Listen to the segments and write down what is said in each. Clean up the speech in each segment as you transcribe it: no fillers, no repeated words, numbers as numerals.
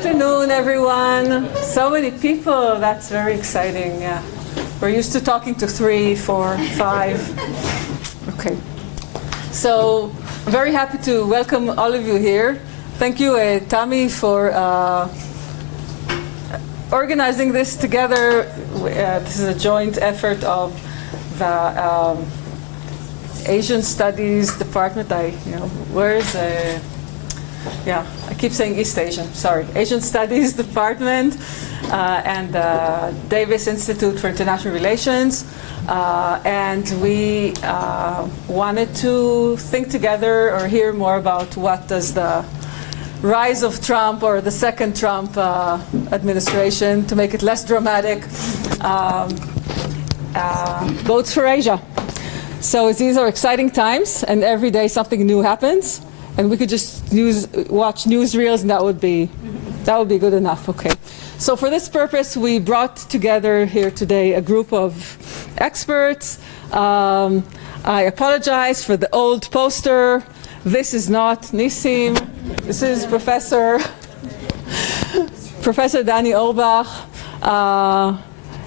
afternoon, everyone. So many people. That's very exciting. Yeah. We're used to talking to 3, 4, 5. Okay. So I'm very happy to welcome all of you here. Thank you, Tami, for organizing this together. This is a joint effort of the Asian Studies Department. Where is I keep saying East Asian, sorry. Asian Studies Department and the Davis Institute for International Relations. And we wanted to think together or hear more about what does the rise of Trump or the second Trump administration, to make it less dramatic, bodes for Asia. So these are exciting times, and every day something new happens. And we could just watch newsreels, and that would be good enough. Okay. So for this purpose, we brought together here today a group of experts. I apologize for the old poster. This is not Nissim. This is Professor Danny Orbach,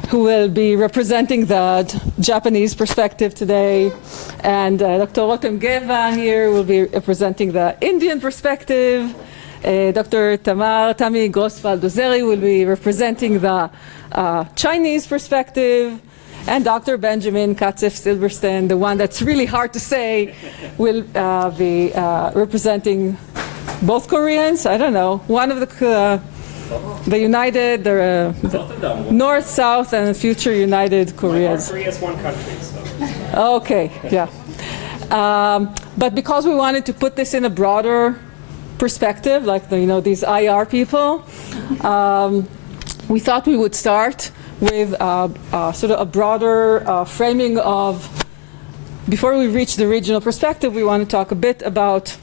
who will be representing the Japanese perspective today. And Dr. Rotem Geva here will be representing the Indian perspective. Dr. Tami Grosswald-Dozeri will be representing the Chinese perspective. And Dr. Benjamin Katzef-Silberstein, the one that's really hard to say, will be representing both Koreans. I don't know, one of the united, the North, South, and future united Koreas. North Korea is one country. So. Okay, yeah. But because we wanted to put this in a broader perspective, like these IR people, we thought we would start with sort of a broader framing of, before we reach the regional perspective, we want to talk a bit about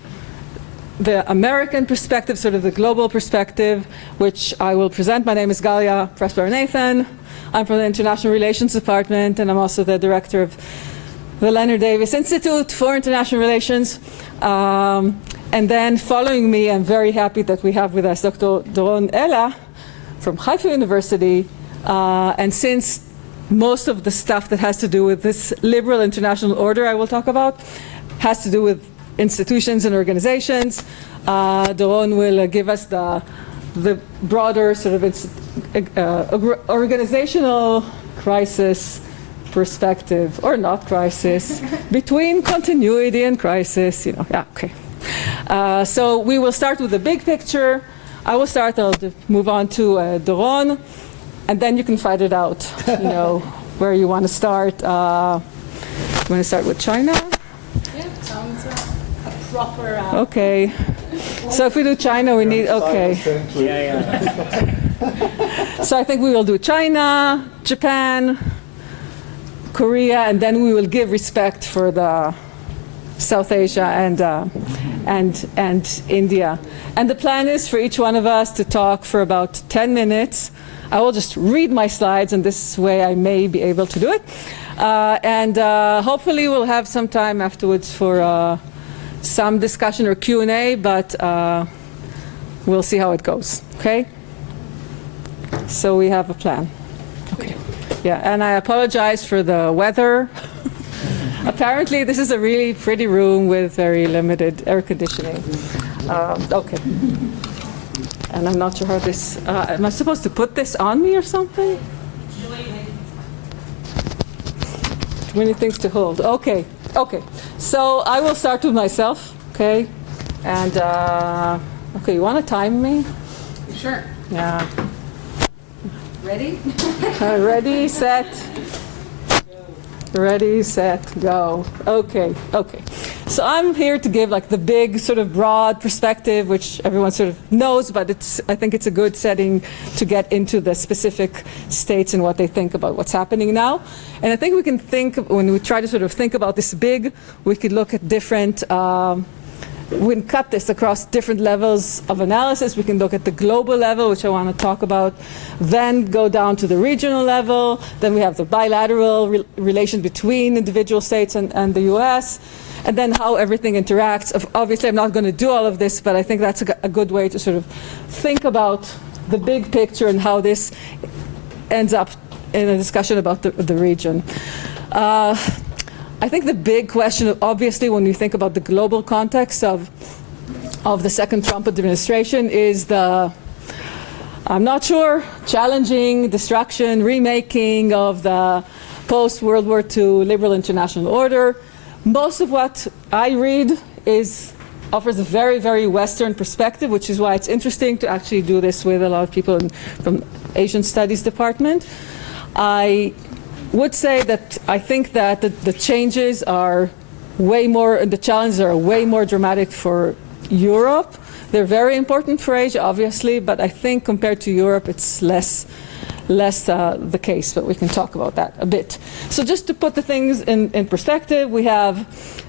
the American perspective, sort of the global perspective, which I will present. My name is Galia Presper-Nathan. I'm from the International Relations Department, and I'm also the director of the Leonard Davis Institute for International Relations. And then following me, I'm very happy that we have with us Dr. Doron Ella from Haifa University. And since most of the stuff that has to do with this liberal international order I will talk about has to do with institutions and organizations, Doron will give us the broader sort of organizational crisis perspective, or not crisis, between continuity and crisis. Yeah, okay. So we will start with the big picture. I will start. I'll move on to Doron, and then you can fight it out. Where you want to start. You want to start with China? Yeah, sounds a proper. Okay. So if we do China, we need. Okay. Yeah. So I think we will do China, Japan, Korea, and then we will give respect for the South Asia and India. And the plan is for each one of us to talk for about 10 minutes. I will just read my slides, and this way I may be able to do it. And hopefully we'll have some time afterwards for some discussion or Q&A, but we'll see how it goes. Okay? So we have a plan. Okay. Yeah, and I apologize for the weather. Apparently, this is a really pretty room with very limited air conditioning. Okay. And I'm not sure how this, am I supposed to put this on me or something? Too many things to hold. Okay. So I will start with myself, okay? And, okay, you want to time me? Sure. Yeah. Ready? Ready, set, go. Okay. So I'm here to give like the big sort of broad perspective, which everyone sort of knows, but I think it's a good setting to get into the specific states and what they think about what's happening now. And I think we can think, when we try to sort of think about this big, we could look at different, we can cut this across different levels of analysis. We can look at the global level, which I want to talk about, then go down to the regional level. Then we have the bilateral relation between individual states and the US. and then how everything interacts. Obviously, I'm not going to do all of this, but I think that's a good way to sort of think about the big picture and how this ends up in a discussion about the region. I think the big question, obviously, when you think about the global context of the second Trump administration is the, I'm not sure, challenging, destruction, remaking of the post-World War II liberal international order. Most of what I read offers a very, very Western perspective, which is why it's interesting to actually do this with a lot of people from Asian Studies Department. I would say that I think that the changes are way more, and the challenges are way more dramatic for Europe. They're very important for Asia, obviously, but I think compared to Europe, it's less the case, but we can talk about that a bit. So just to put the things in perspective, we have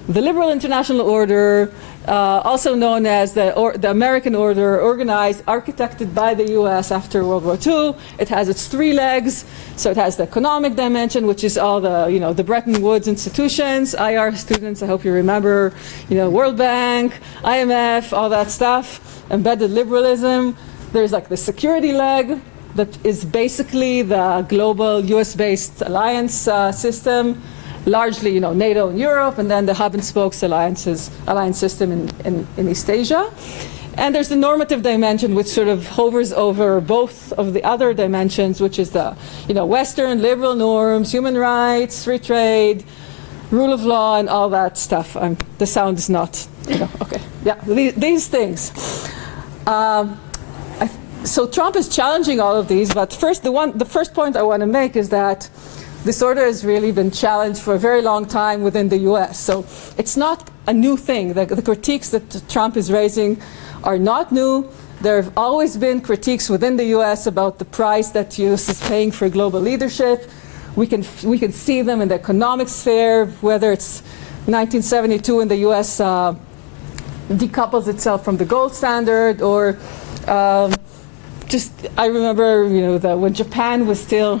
the liberal international order, also known as the American order, organized, architected by the US after World War II. It has its three legs. So it has the economic dimension, which is all the Bretton Woods institutions, IR students, I hope you remember, World Bank, IMF, all that stuff, embedded liberalism. There's like the security leg, that is basically the global US-based alliance system, largely NATO and Europe, and then the hub and spokes alliance system in East Asia. And there's the normative dimension, which sort of hovers over both of the other dimensions, which is the Western liberal norms, human rights, free trade, rule of law, and all that stuff. The sound is not, okay. Yeah, these things. So Trump is challenging all of these, but the first point I want to make is that this order has really been challenged for a very long time within the US. So it's not a new thing. The critiques that Trump is raising are not new. There have always been critiques within the US about the price that the US is paying for global leadership. We can see them in the economic sphere, whether it's 1972 when the US decouples itself from the gold standard, or I remember, when Japan was still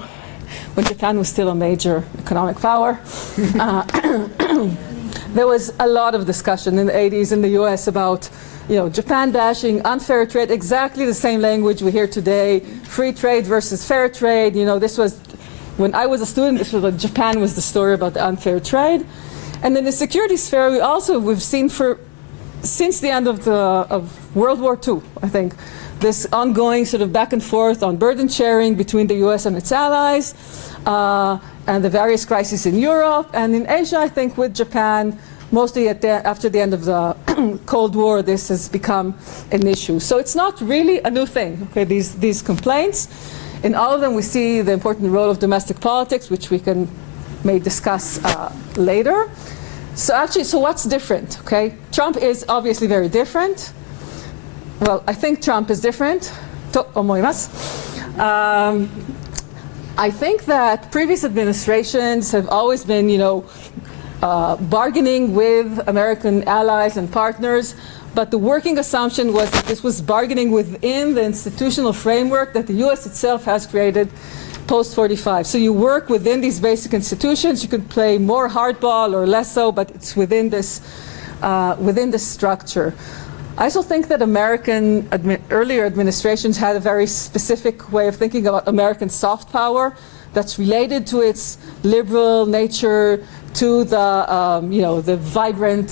a major economic power, there was a lot of discussion in the 80s in the U.S. about, Japan bashing, unfair trade, exactly the same language we hear today, free trade versus fair trade. This was, when I was a student, this was Japan was the story about the unfair trade. And in the security sphere, we've seen since the end of World War II, I think, this ongoing sort of back and forth on burden sharing between the US and its allies, and the various crises in Europe and in Asia. I think with Japan, mostly after the end of the Cold War, this has become an issue. So it's not really a new thing, okay, these complaints. In all of them, we see the important role of domestic politics, which we may discuss later. So what's different, okay? Trump is obviously very different. Well, I think Trump is different. I think that previous administrations have always been, bargaining with American allies and partners, but the working assumption was that this was bargaining within the institutional framework that the US itself has created post-45. So you work within these basic institutions. You could play more hardball or less so, but it's within this structure. I also think that earlier administrations had a very specific way of thinking about American soft power that's related to its liberal nature, to the vibrant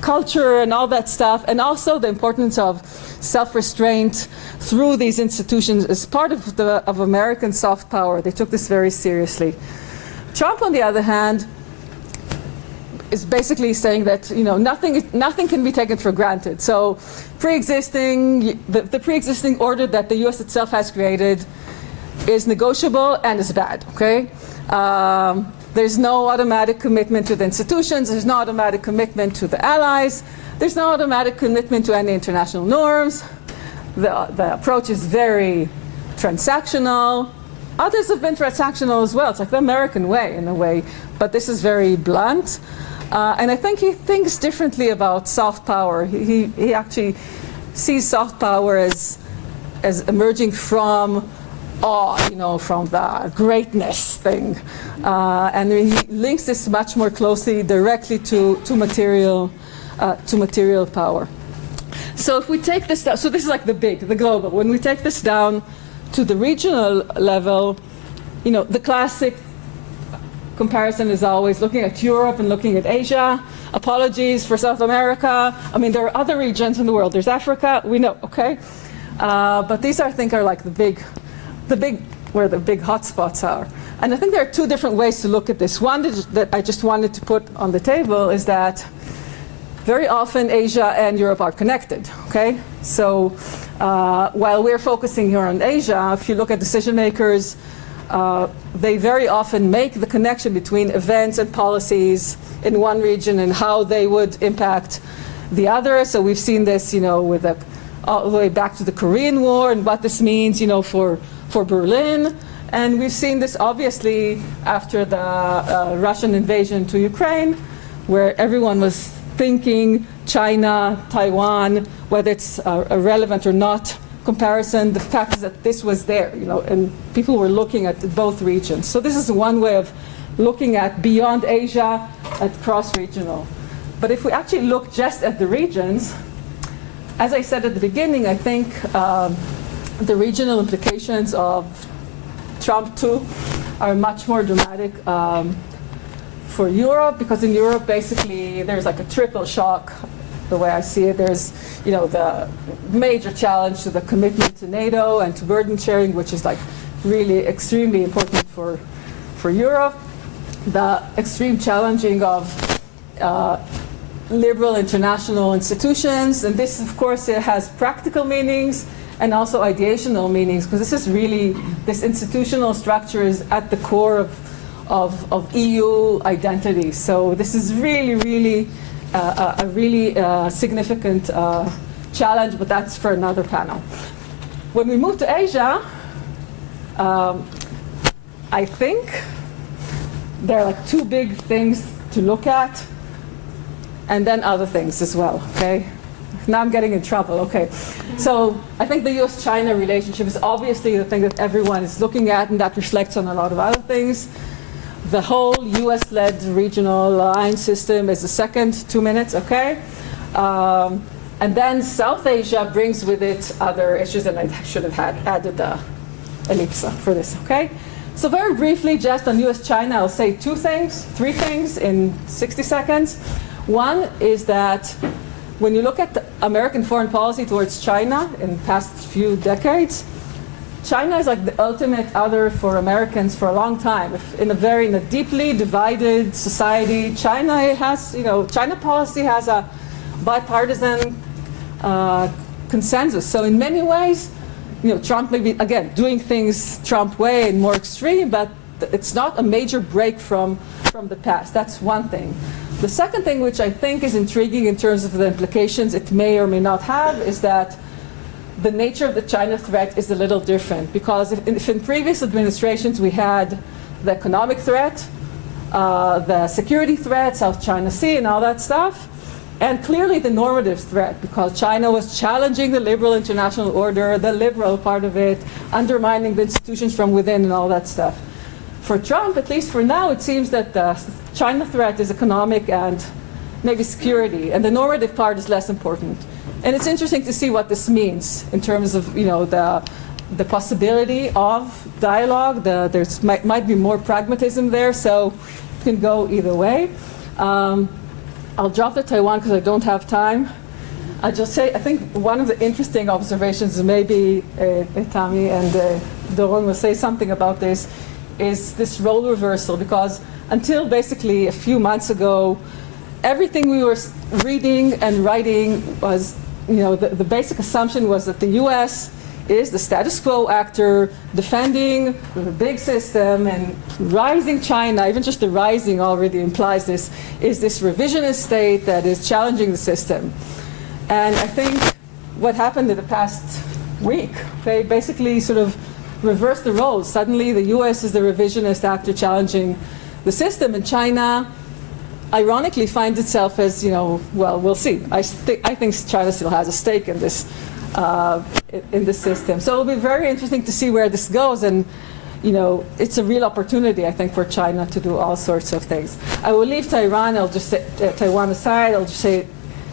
culture and all that stuff, and also the importance of self-restraint through these institutions as part of American soft power. They took this very seriously. Trump, on the other hand, is basically saying that nothing can be taken for granted. So the pre-existing order that the U.S. itself has created is negotiable and is bad. Okay, there's no automatic commitment to the institutions. There's no automatic commitment to the allies. There's no automatic commitment to any international norms. The approach is very transactional. Others have been transactional as well. It's like the American way in a way, but this is very blunt. And I think he thinks differently about soft power. He actually sees soft power as emerging from awe, from the greatness thing. And he links this much more closely, directly to material power. So if we take this down, so this is like the global. When we take this down to the regional level, the classic comparison is always looking at Europe and looking at Asia. Apologies for South America. I mean, there are other regions in the world. There's Africa, we know, okay? But these, I think, are like where the big hotspots are. And I think there are two different ways to look at this. One that I just wanted to put on the table is that very often Asia and Europe are connected, okay? So while we're focusing here on Asia, if you look at decision makers, they very often make the connection between events and policies in one region and how they would impact the other. So we've seen this, with all the way back to the Korean War and what this means, for Berlin. And we've seen this obviously after the Russian invasion to Ukraine, where everyone was thinking China, Taiwan, whether it's a relevant or not comparison. The fact is that this was there, and people were looking at both regions. So this is one way of looking at beyond Asia, at cross-regional. But if we actually look just at the regions, as I said at the beginning, I think the regional implications of Trump 2 are much more dramatic for Europe, because in Europe, basically, there's like a triple shock, the way I see it. There's, the major challenge to the commitment to NATO and to burden sharing, which is like really extremely important for Europe. The extreme challenging of liberal international institutions, and this, of course, it has practical meanings and also ideational meanings, because this institutional structure is at the core of EU identity. So this is really a really significant challenge, but that's for another panel. When we move to Asia, I think there are like two big things to look at, and then other things as well, okay? Now I'm getting in trouble, okay. So I think the US-China relationship is obviously the thing that everyone is looking at, and that reflects on a lot of other things. The whole US-led regional alliance system is the second 2 minutes, okay? And then South Asia brings with it other issues, and I should have added the ellipse for this, okay? So very briefly, just on US-China, I'll say three things in 60 seconds. One is that when you look at the American foreign policy towards China in the past few decades, China is like the ultimate other for Americans for a long time. In a deeply divided society, China policy has a bipartisan consensus. So in many ways, Trump may be, again, doing things Trump way and more extreme, but it's not a major break from the past. That's one thing. The second thing, which I think is intriguing in terms of the implications it may or may not have, is that the nature of the China threat is a little different, because if in previous administrations we had the economic threat, the security threat, South China Sea and all that stuff, and clearly the normative threat, because China was challenging the liberal international order, the liberal part of it, undermining the institutions from within and all that stuff. For Trump, at least for now, it seems that the China threat is economic and maybe security, and the normative part is less important. And it's interesting to see what this means in terms of the possibility of dialogue. There's might be more pragmatism there, so it can go either way. I'll drop the Taiwan because I don't have time. I just say I think one of the interesting observations, maybe Tami and Doron will say something about this, is this role reversal, because until basically a few months ago, everything we were reading and writing was, the basic assumption was that the US is the status quo actor defending the big system, and rising China, even just the rising already implies this, is this revisionist state that is challenging the system. And I think what happened in the past week, they basically sort of reversed the roles. Suddenly the US is the revisionist actor challenging the system, and China ironically finds itself as, well, we'll see. I think China still has a stake in this in the system. So it'll be very interesting to see where this goes, and it's a real opportunity, I think, for China to do all sorts of things. I will leave Taiwan. I'll just say Taiwan aside. I'll just say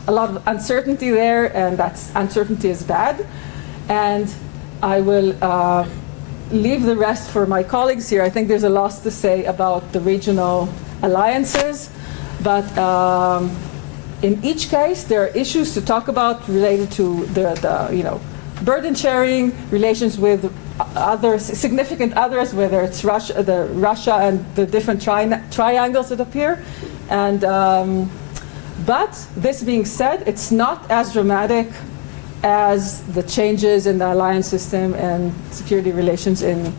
a lot of uncertainty there, and that uncertainty is bad. And I will leave the rest for my colleagues here. I think there's a lot to say about the regional alliances, but in each case, there are issues to talk about related to the burden sharing, relations with other significant others, whether it's Russia and the different triangles that appear. And but this being said, it's not as dramatic as the changes in the alliance system and security relations in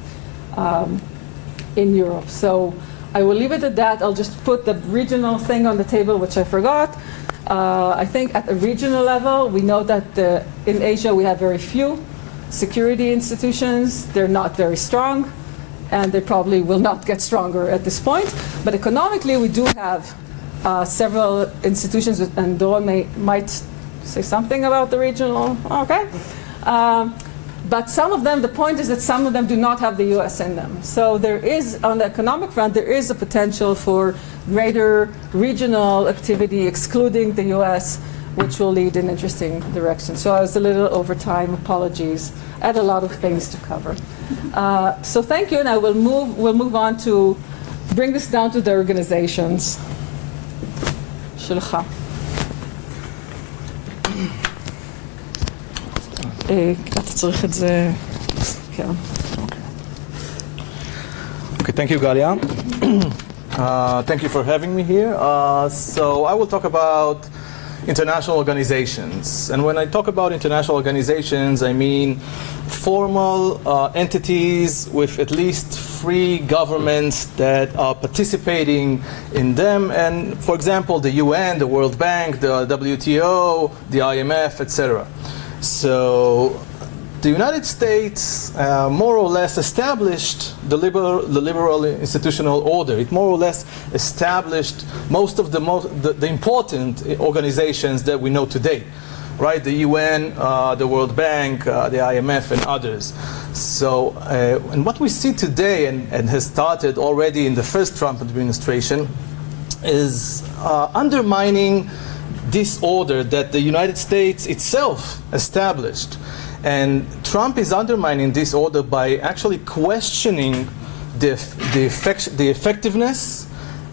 Europe. So I will leave it at that. I'll just put the regional thing on the table, which I forgot. I think at a regional level, we know that in Asia we have very few security institutions. They're not very strong, and they probably will not get stronger at this point. But economically, we do have several institutions, and Doron might say something about the regional, okay. But some of them, the point is that some of them do not have the US in them. So there is, on the economic front, there is a potential for greater regional activity, excluding the US, which will lead in interesting directions. So I was a little over time, apologies. I had a lot of things to cover. So thank you, and we'll move on to bring this down to the organizations. Shulcha. אתה צריך את זה, כן. Okay, thank you, Galia. Thank you for having me here. So I will talk about international organizations. And when I talk about international organizations, I mean formal entities with at least 3 governments that are participating in them. And for example, the UN, the World Bank, the WTO, the IMF, etc. So the United States more or less established the liberal institutional order. It more or less established most of the important organizations that we know today, right? The UN, the World Bank, the IMF, and others. So, and what we see today, and has started already in the first Trump administration, is undermining this order that the United States itself established. And Trump is undermining this order by actually questioning the effectiveness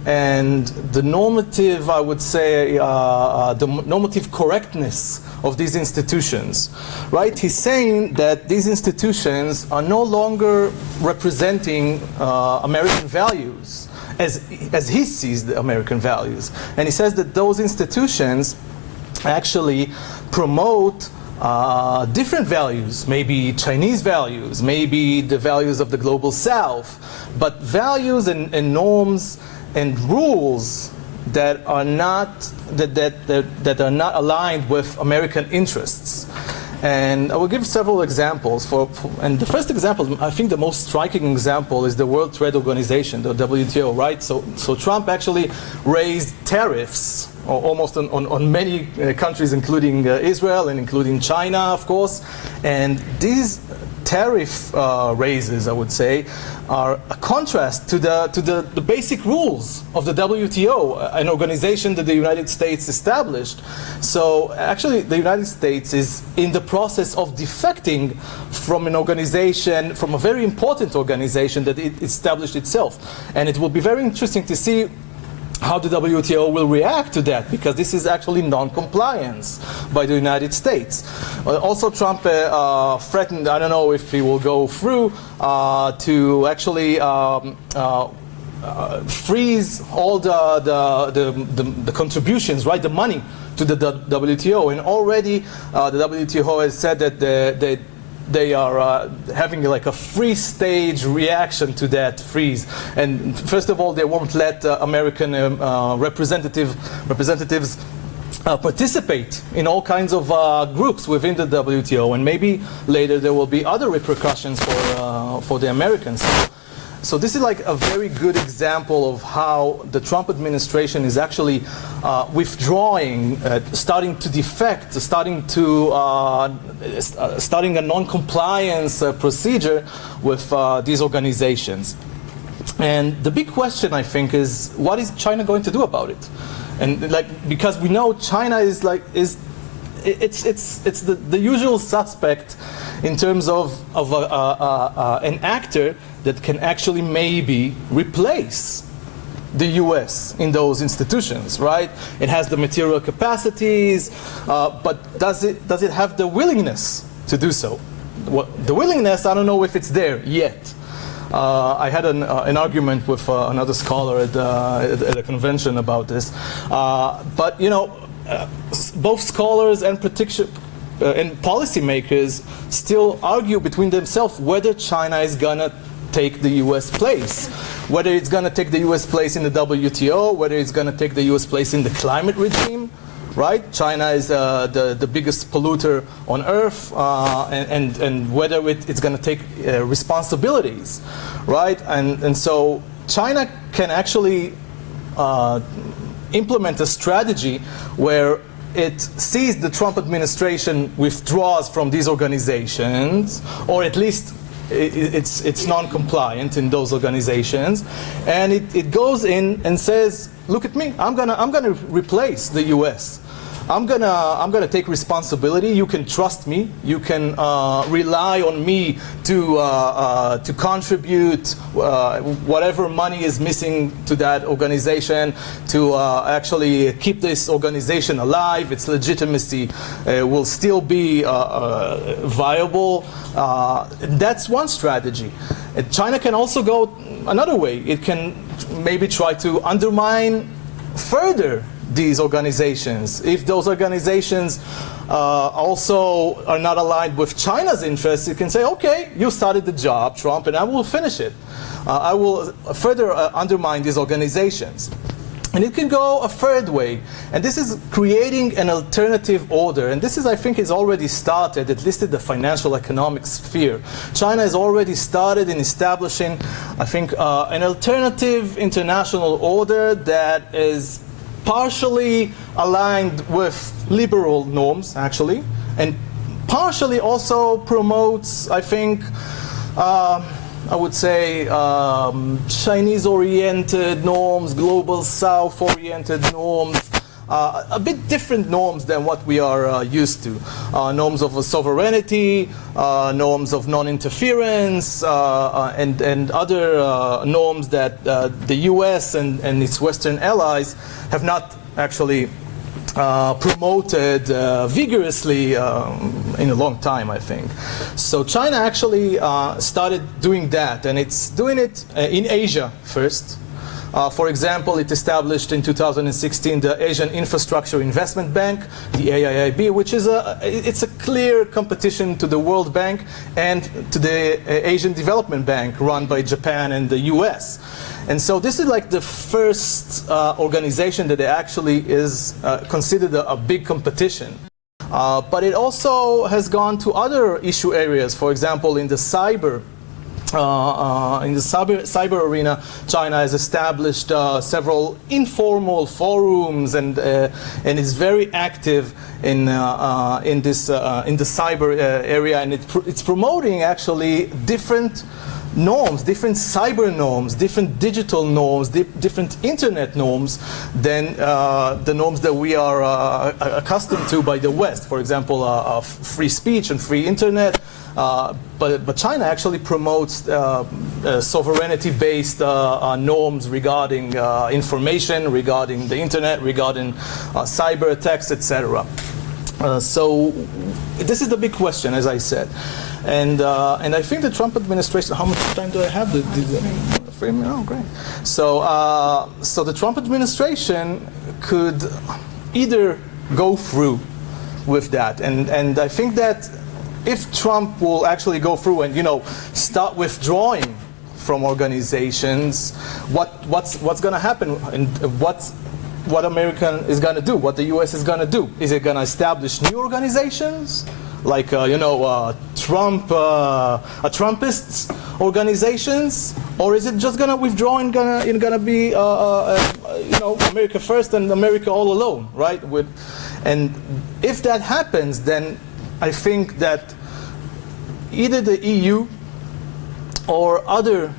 and the normative, I would say, the normative correctness of these institutions, right? He's saying that these institutions are no longer representing American values as he sees the American values. And he says that those institutions actually promote different values, maybe Chinese values, maybe the values of the global South, but values and norms and rules that are not that are not aligned with American interests. And I will give several examples. And the first example, I think the most striking example, is the World Trade Organization, the WTO, right? So Trump actually raised tariffs almost on many countries, including Israel and including China, of course. And these tariff raises, I would say, are a contrast to the basic rules of the WTO, an organization that the United States established. So actually, the United States is in the process of defecting from an organization, from a very important organization that it established itself. And it will be very interesting to see how the WTO will react to that, because this is actually non-compliance by the United States. Also, Trump threatened, I don't know if he will go through, to actually freeze all the contributions, right, the money to the WTO. And already the WTO has said that they are having like a three-stage reaction to that freeze. And first of all, they won't let American representatives participate in all kinds of groups within the WTO, and maybe later there will be other repercussions for the Americans. So this is like a very good example of how the Trump administration is actually withdrawing, starting to defect, starting a non-compliance procedure with these organizations. And the big question, I think, is what is China going to do about it? And like, because we know China is like it's the usual suspect in terms of an actor that can actually maybe replace the U.S. in those institutions, right? It has the material capacities, but does it have the willingness to do so? The willingness, I don't know if it's there yet. I had an argument with another scholar at a convention about this, but you know, both scholars and policymakers still argue between themselves whether China is gonna take the U.S. place, whether it's gonna take the U.S. place in the WTO, whether it's gonna take the U.S. place in the climate regime. Right? China is the biggest polluter on Earth, and whether it's going to take responsibilities, right? And so China can actually implement a strategy where it sees the Trump administration withdraws from these organizations, or at least it's non-compliant in those organizations, and it goes in and says, look at me, I'm gonna replace the U.S. I'm gonna take responsibility. You can trust me. You can rely on me to contribute whatever money is missing to that organization, to actually keep this organization alive. Its legitimacy will still be viable. That's one strategy. China can also go another way. It can maybe try to undermine further these organizations. If those organizations also are not aligned with China's interests, you can say, okay, you started the job, Trump, and I will finish it. I will further undermine these organizations. And it can go a third way, and this is creating an alternative order. And this is, I think, is already started, at least in the financial economic sphere. China has already started in establishing, I think, an alternative international order that is partially aligned with liberal norms, actually, and partially also promotes, I think, I would say, Chinese-oriented norms, global South-oriented norms, a bit different norms than what we are used to. Norms of sovereignty, norms of non-interference, and other norms that the US and its Western allies have not actually promoted vigorously in a long time, I think. So China actually started doing that, and it's doing it in Asia first. For example, it established in 2016 the Asian Infrastructure Investment Bank, the AIIB, which is it's a clear competition to the World Bank and to the Asian Development Bank run by Japan and the US. And so this is like the first organization that actually is considered a big competition. But it also has gone to other issue areas. For example, in the cyber arena, China has established several informal forums and is very active in the cyber area, and it's promoting actually different norms, different cyber norms, different digital norms, different internet norms than the norms that we are accustomed to by the West. For example, free speech and free internet. But China actually promotes sovereignty-based norms regarding information, regarding the internet, regarding cyber attacks, etc. So this is the big question, as I said. And I think the Trump administration, how much time do I have? 3 minutes? Oh, great. So the Trump administration could either go through with that. And I think that if Trump will actually go through and, you know, start withdrawing from organizations, what's going to happen, and what America is going to do, what the U.S. is going to do? Is it going to establish new organizations, like Trumpist organizations, or is it just going to withdraw and going to be America first and America all alone, right? And if that happens, then I think that either the EU or other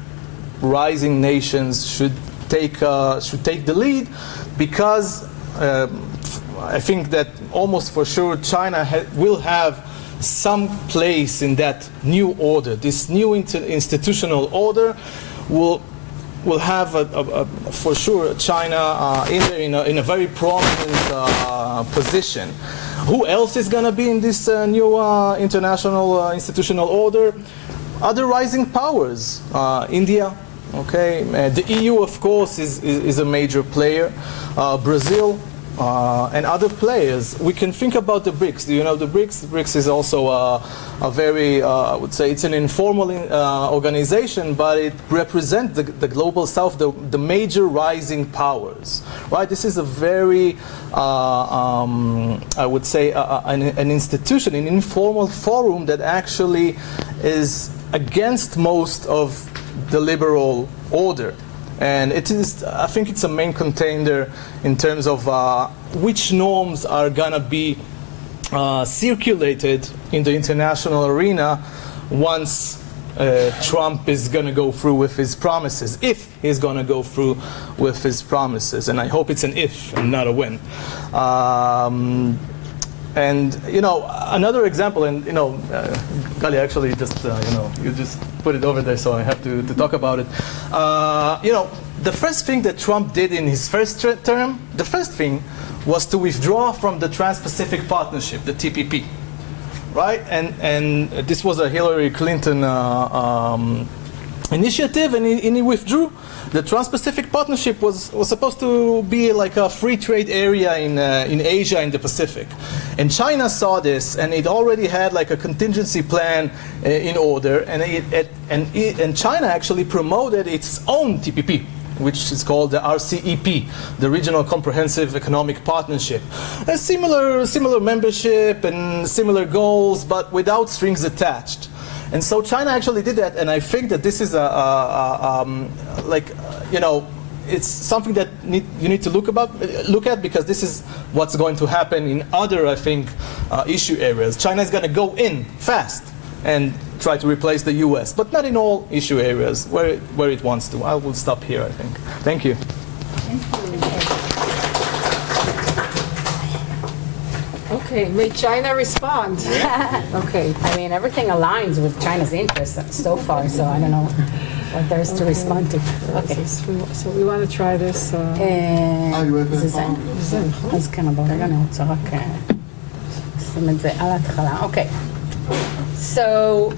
rising nations should take the lead, because I think that almost for sure China will have some place in that new order. This new institutional order will have for sure China in a very prominent position. Who else is going to be in this new international institutional order? Other rising powers, India, okay, the EU of course is a major player, Brazil, and other players. We can think about the BRICS. Do you know the BRICS? The BRICS is also a very, I would say, it's an informal organization, but it represents the global south, the major rising powers, right? This is a very, I would say, an institution, an informal forum that actually is against most of the liberal order. And it is, I think it's a main contender in terms of which norms are going to be circulated in the international arena once Trump is going to go through with his promises, if he's going to go through with his promises. And I hope it's an if and not a when. And, you know, another example, and, you know, Gali actually just, you know, you just put it over there, so I have to talk about it. You know, the first thing that Trump did in his first term, the first thing was to withdraw from the Trans-Pacific Partnership, the TPP, right? And this was a Hillary Clinton initiative, and he withdrew. The Trans-Pacific Partnership was supposed to be like a free trade area in Asia and the Pacific. And China saw this, and it already had like a contingency plan in order, and China actually promoted its own TPP, which is called the RCEP, the Regional Comprehensive Economic Partnership. A similar membership and similar goals, but without strings attached. And so China actually did that, and I think that this is you know, it's something that you need to look at, because this is what's going to happen in other, I think, issue areas. China is going to go in fast and try to replace the U.S., but not in all issue areas where it wants to. I will stop here, I think. Thank you. Okay, may China respond? Okay. I mean, everything aligns with China's interests so far, so I don't know what there is to respond to. Okay. So we want to try this. זה זה. אז כן, אבל רגע אני רוצה רק לשים את זה על ההתחלה. אוקיי. So,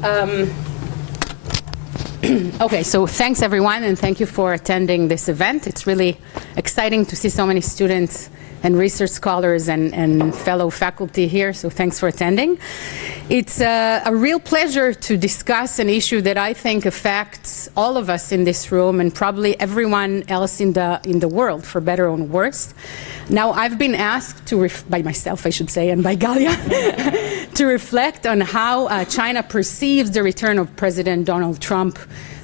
okay, so thanks everyone, and thank you for attending this event. It's really exciting to see so many students and research scholars and fellow faculty here, so thanks for attending. It's a real pleasure to discuss an issue that I think affects all of us in this room and probably everyone else in the world, for better or worse. Now, I've been asked by myself, I should say, and by Galia, to reflect on how China perceives the return of President Donald Trump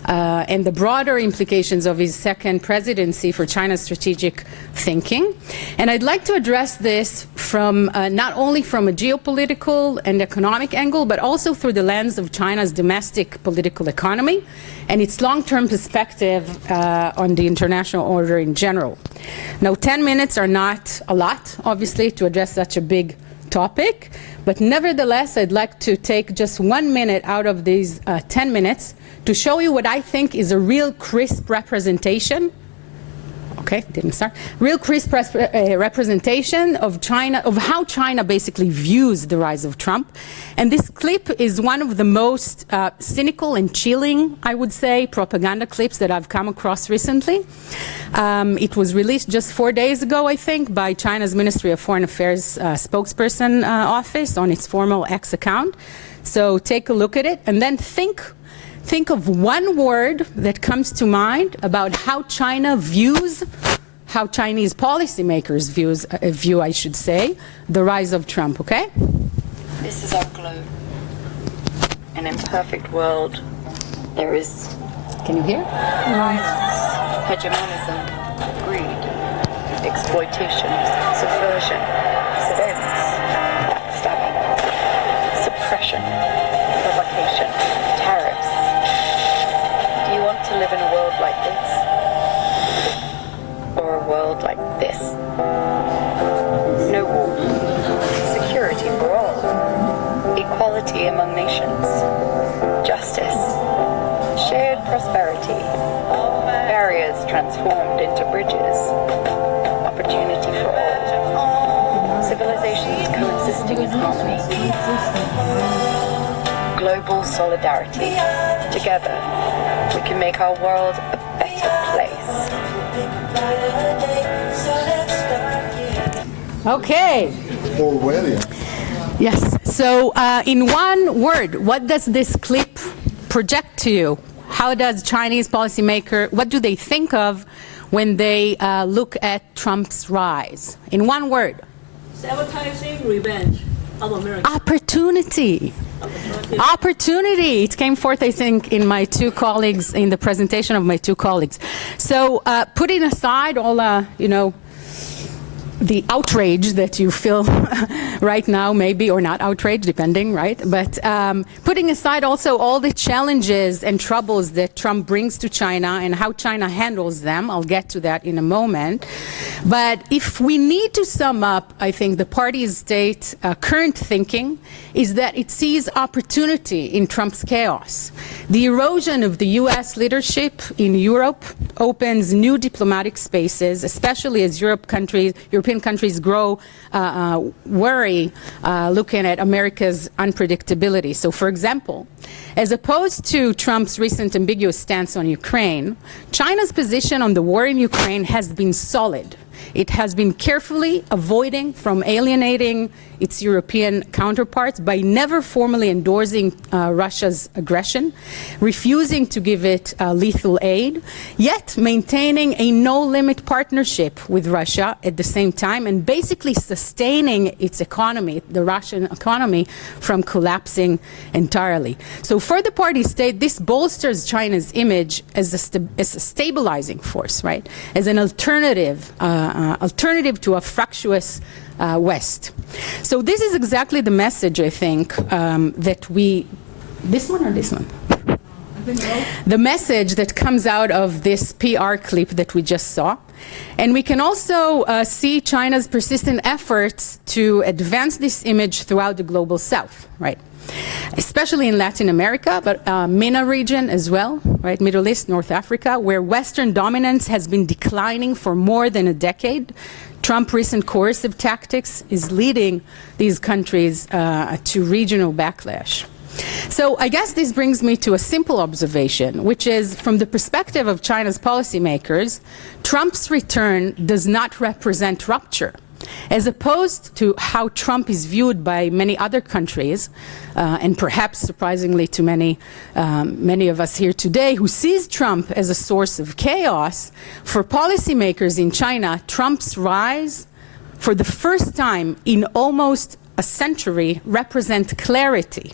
and the broader implications of his second presidency for China's strategic thinking. And I'd like to address this from not only from a geopolitical and economic angle, but also through the lens of China's domestic political economy and its long-term perspective on the international order in general. Now, 10 minutes are not a lot, obviously, to address such a big topic, but nevertheless, I'd like to take just 1 minute out of these 10 minutes to show you what I think is a real crisp representation. Okay, didn't start. Real crisp representation of China, of how China basically views the rise of Trump. And this clip is one of the most cynical and chilling, I would say, propaganda clips that I've come across recently. It was released just 4 days ago, I think, by China's Ministry of Foreign Affairs spokesperson office on its formal X account. So take a look at it and then think of one word that comes to mind about how China views, how Chinese policymakers view, I should say, the rise of Trump, okay? This is our globe. an imperfect world, there is Can you hear? violence, hegemonism, greed, exploitation, subversion, surveillance, backstabbing, suppression, provocation, tariffs. Do you want to live in a world like this? Or a world like this? No war, security for all, equality among nations, justice, shared prosperity, barriers transformed into bridges, opportunity for all, civilizations coexisting in harmony, global solidarity. Together, we can make our world a better place. Okay. Orwellian. Yes. So, in one word, what does this clip project to you? How does Chinese policymaker, what do they think of when they look at Trump's rise? In one word. Sabotaging revenge of America. Opportunity. Opportunity. It came forth, I think, in my two colleagues, in the presentation of my two colleagues. So, putting aside all, the outrage that you feel right now, maybe, or not outrage, depending, right? But putting aside also all the challenges and troubles that Trump brings to China and how China handles them, I'll get to that in a moment. But if we need to sum up, I think, the party's current thinking is that it sees opportunity in Trump's chaos. The erosion of the U.S. leadership in Europe opens new diplomatic spaces, especially as European countries grow worry looking at America's unpredictability. So, for example, as opposed to Trump's recent ambiguous stance on Ukraine, China's position on the war in Ukraine has been solid. It has been carefully avoiding from alienating its European counterparts by never formally endorsing Russia's aggression, refusing to give it lethal aid, yet maintaining a no-limit partnership with Russia at the same time and basically sustaining its economy, the Russian economy, from collapsing entirely. So for the party state, this bolsters China's image as a stabilizing force, right? As an alternative to a fractious West. So this is exactly the message, I think, that this one or this one? The message that comes out of this PR clip that we just saw. And we can also see China's persistent efforts to advance this image throughout the global South, right? Especially in Latin America, but MENA region as well, right? Middle East, North Africa, where Western dominance has been declining for more than a decade. Trump's recent coercive tactics is leading these countries to regional backlash. So I guess this brings me to a simple observation, which is from the perspective of China's policymakers, Trump's return does not represent rupture. As opposed to how Trump is viewed by many other countries, and perhaps surprisingly to many of us here today, who sees Trump as a source of chaos, for policymakers in China, Trump's rise, for the first time in almost a century, represents clarity.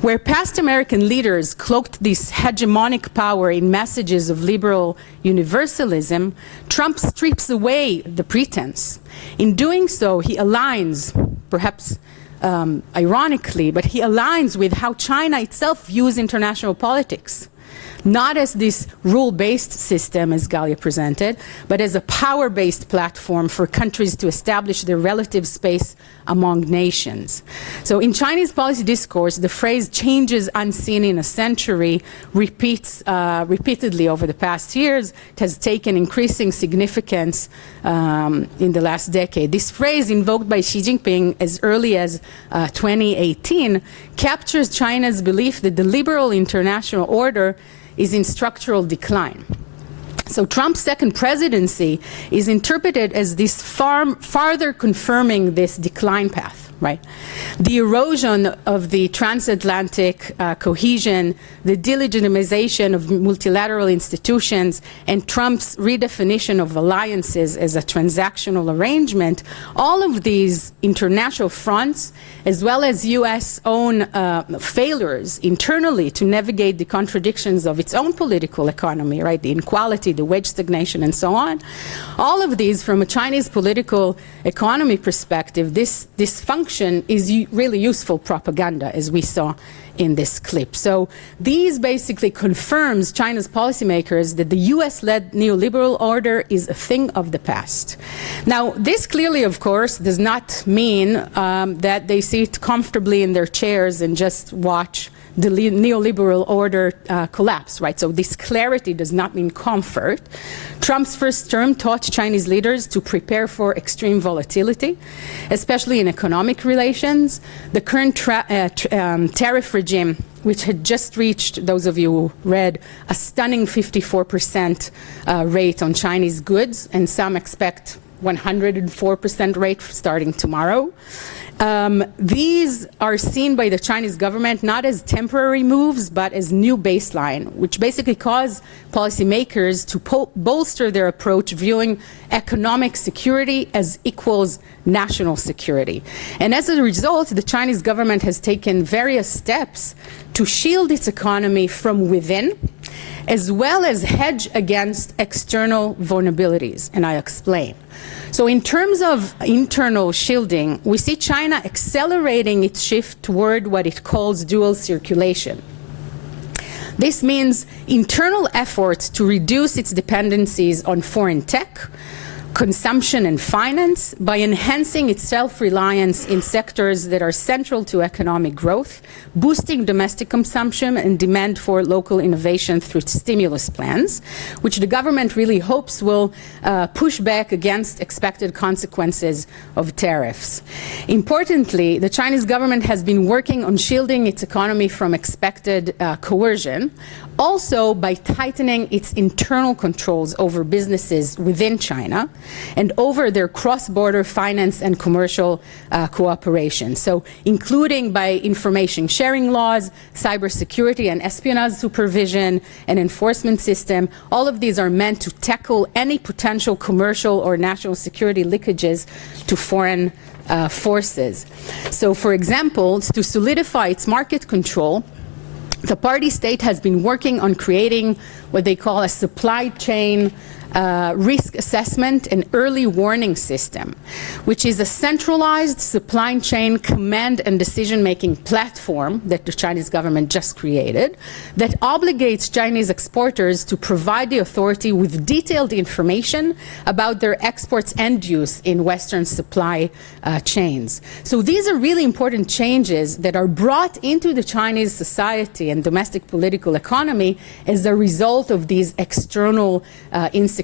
Where past American leaders cloaked this hegemonic power in messages of liberal universalism, Trump strips away the pretense. In doing so, he aligns, perhaps ironically, but he aligns with how China itself views international politics. Not as this rule-based system, as Galia presented, but as a power-based platform for countries to establish their relative space among nations. So in Chinese policy discourse, the phrase changes unseen in a century repeats repeatedly over the past years. It has taken increasing significance in the last decade. This phrase, invoked by Xi Jinping as early as 2018, captures China's belief that the liberal international order is in structural decline. So Trump's second presidency is interpreted as this farther confirming this decline path. right? The erosion of the transatlantic cohesion, the delegitimization of multilateral institutions, and Trump's redefinition of alliances as a transactional arrangement, all of these international fronts, as well as U.S. own failures internally to navigate the contradictions of its own political economy, right? The inequality, the wage stagnation, and so on. All of these, from a Chinese political economy perspective, this dysfunction is really useful propaganda, as we saw in this clip. So these basically confirms China's policymakers that the US-led neoliberal order is a thing of the past. Now, this clearly, of course, does not mean that they sit comfortably in their chairs and just watch the neoliberal order collapse, right? So this clarity does not mean comfort. Trump's first term taught Chinese leaders to prepare for extreme volatility, especially in economic relations. The current tariff regime, which had just reached, those of you who read, a stunning 54% rate on Chinese goods, and some expect 104% rate starting tomorrow. These are seen by the Chinese government not as temporary moves, but as new baseline, which basically cause policymakers to bolster their approach, viewing economic security as equals national security. And as a result, the Chinese government has taken various steps to shield its economy from within, as well as hedge against external vulnerabilities, and I explain. So in terms of internal shielding, we see China accelerating its shift toward what it calls dual circulation. This means internal efforts to reduce its dependencies on foreign tech, consumption and finance by enhancing its self-reliance in sectors that are central to economic growth, boosting domestic consumption and demand for local innovation through stimulus plans, which the government really hopes will push back against expected consequences of tariffs. Importantly, the Chinese government has been working on shielding its economy from expected coercion, also by tightening its internal controls over businesses within China and over their cross-border finance and commercial cooperation. So including by information sharing laws, cybersecurity and espionage supervision and enforcement system. All of these are meant to tackle any potential commercial or national security leakages to foreign forces. So for example, to solidify its market control, the party state has been working on creating what they call a supply chain risk assessment and early warning system, which is a centralized supply chain command and decision-making platform that the Chinese government just created that obligates Chinese exporters to provide the authority with detailed information about their exports and use in Western supply chains. So these are really important changes that are brought into the Chinese society and domestic political economy as a result of these external insecurities.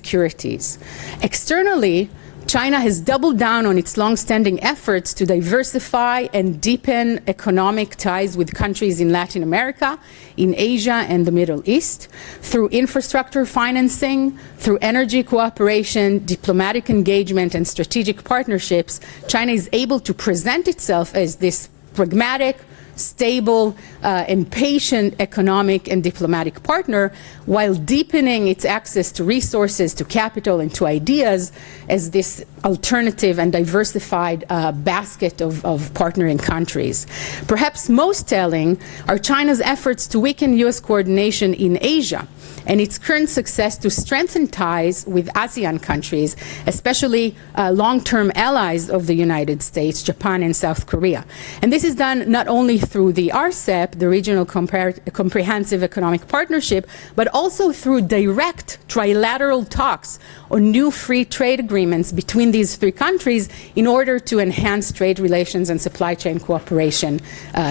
Externally, China has doubled down on its long-standing efforts to diversify and deepen economic ties with countries in Latin America, in Asia and the Middle East, through infrastructure financing, through energy cooperation, diplomatic engagement, and strategic partnerships. China is able to present itself as this pragmatic, stable and patient economic and diplomatic partner while deepening its access to resources, to capital, and to ideas as this alternative and diversified basket of partnering countries. Perhaps most telling are China's efforts to weaken US coordination in Asia and its current success to strengthen ties with ASEAN countries, especially long-term allies of the United States, Japan and South Korea. And this is done not only through the RCEP, the Regional Comprehensive Economic Partnership, but also through direct trilateral talks on new free trade agreements between these three countries in order to enhance trade relations and supply chain cooperation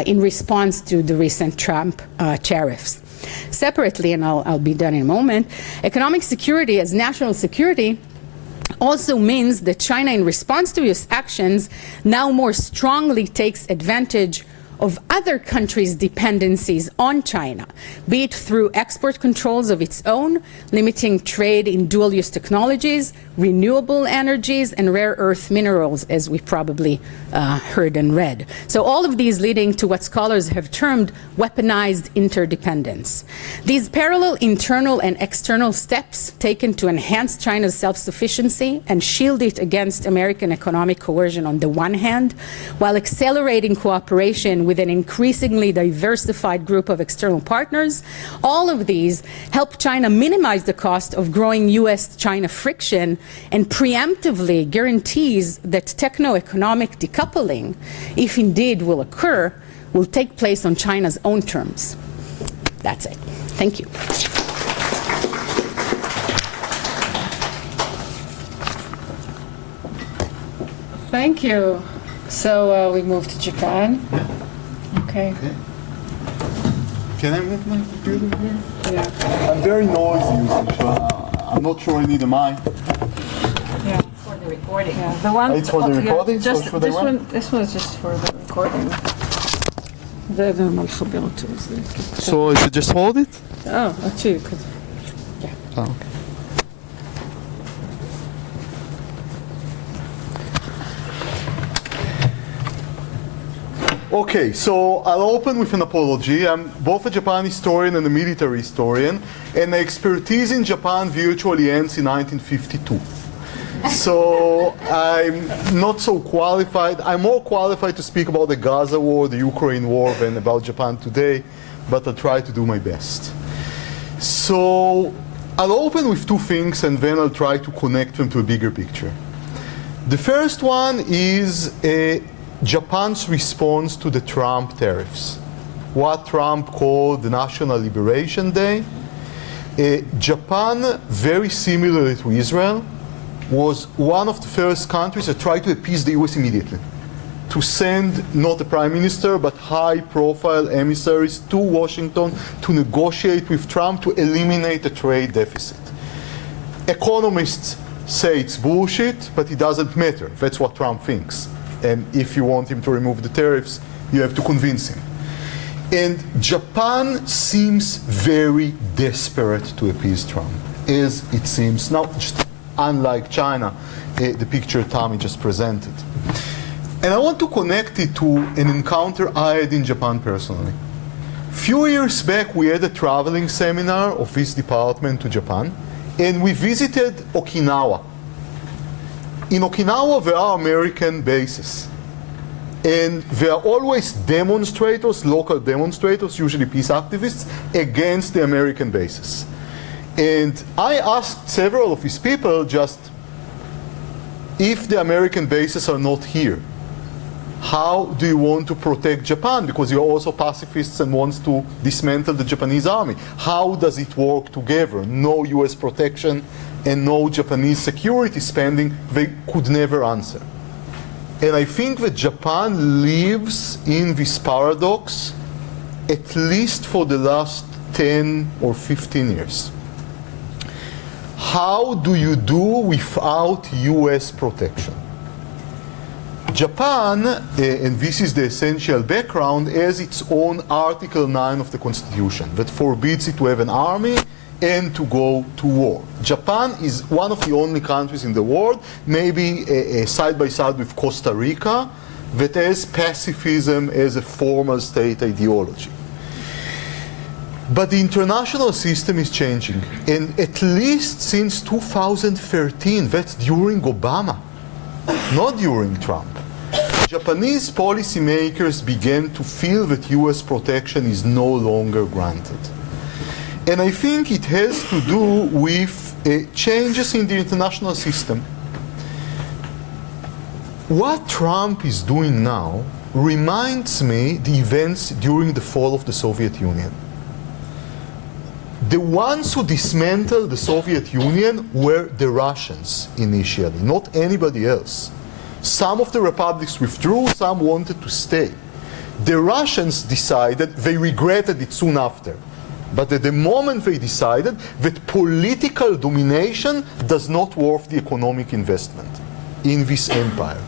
in response to the recent Trump tariffs. Separately, and I'll be done in a moment, economic security as national security also means that China, in response to US actions, now more strongly takes advantage of other countries' dependencies on China, be it through export controls of its own, limiting trade in dual-use technologies, renewable energies, and rare earth minerals, as we probably heard and read. So all of these leading to what scholars have termed weaponized interdependence. These parallel internal and external steps taken to enhance China's self-sufficiency and shield it against American economic coercion on the one hand, while accelerating cooperation with an increasingly diversified group of external partners, all of these help China minimize the cost of growing US-China friction and preemptively guarantees that techno-economic decoupling, if indeed will occur, will take place on China's own terms. That's it. Thank you. Thank you. So we move to Japan. Okay. Can I move my computer here? Yeah. I'm very noisy usually, so I'm not sure I need a mic. Yeah. For the recording. Yeah. The one. It's for the yeah, recording, so Just should I this run? one. This one is just for the recording. The most will be able to. So I should just hold it? Oh, actually, because. Oh, okay. Okay, so I'll open with an apology. I'm both a Japan historian and a military historian, and my expertise in Japan virtually ends in 1952. So I'm not so qualified. I'm more qualified to speak about the Gaza war, the Ukraine war, than about Japan today, but I'll try to do my best. So I'll open with two things, and then I'll try to connect them to a bigger picture. The first one is Japan's response to the Trump tariffs, what Trump called the National Liberation Day. Japan, very similarly to Israel, was one of the first countries that tried to appease the US immediately, to send not the prime minister but high-profile emissaries to Washington to negotiate with Trump to eliminate the trade deficit. Economists say it's bullshit, but it doesn't matter. That's what Trump thinks. And if you want him to remove the tariffs, you have to convince him. And Japan seems very desperate to appease Trump, as it seems now, just unlike China, the picture Tommy just presented. And I want to connect it to an encounter I had in Japan personally. A few years back, we had a traveling seminar of this department to Japan, and we visited Okinawa. In Okinawa, there are American bases. And there are always demonstrators, local demonstrators, usually peace activists, against the American bases. And I asked several of these people just, if the American bases are not here, how do you want to protect Japan? Because you're also pacifists and wants to dismantle the Japanese army. How does it work together? No US protection and no Japanese security spending, they could never answer. And I think that Japan lives in this paradox at least for the last 10 or 15 years. How do you do without US protection? Japan, and this is the essential background, has its own Article 9 of the Constitution that forbids it to have an army and to go to war. Japan is one of the only countries in the world, maybe side by side with Costa Rica, that has pacifism as a formal state ideology. But the international system is changing, and at least since 2013, that's during Obama, not during Trump, Japanese policymakers began to feel that US protection is no longer granted. And I think it has to do with changes in the international system. What Trump is doing now reminds me the events during the fall of the Soviet Union. The ones who dismantled the Soviet Union were the Russians initially, not anybody else. Some of the republics withdrew, some wanted to stay. The Russians decided, they regretted it soon after, but at the moment they decided that political domination does not worth the economic investment in this empire.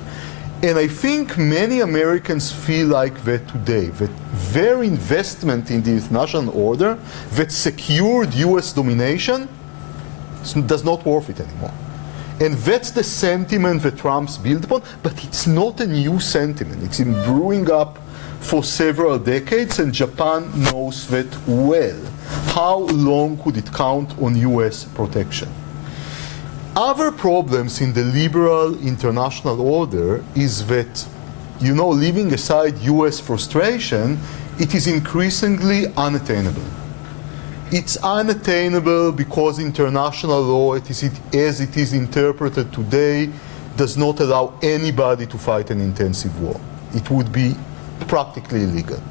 And I think many Americans feel like that today, that their investment in the international order that secured US domination does not worth it anymore. And that's the sentiment that Trump's built upon, but it's not a new sentiment. It's been brewing up for several decades, and Japan knows that well. How long could it count on US protection? Other problems in the liberal international order is that, you know, leaving aside US frustration, it is increasingly unattainable. It's unattainable because international law, as it is interpreted today, does not allow anybody to fight an intensive war. It would be practically illegal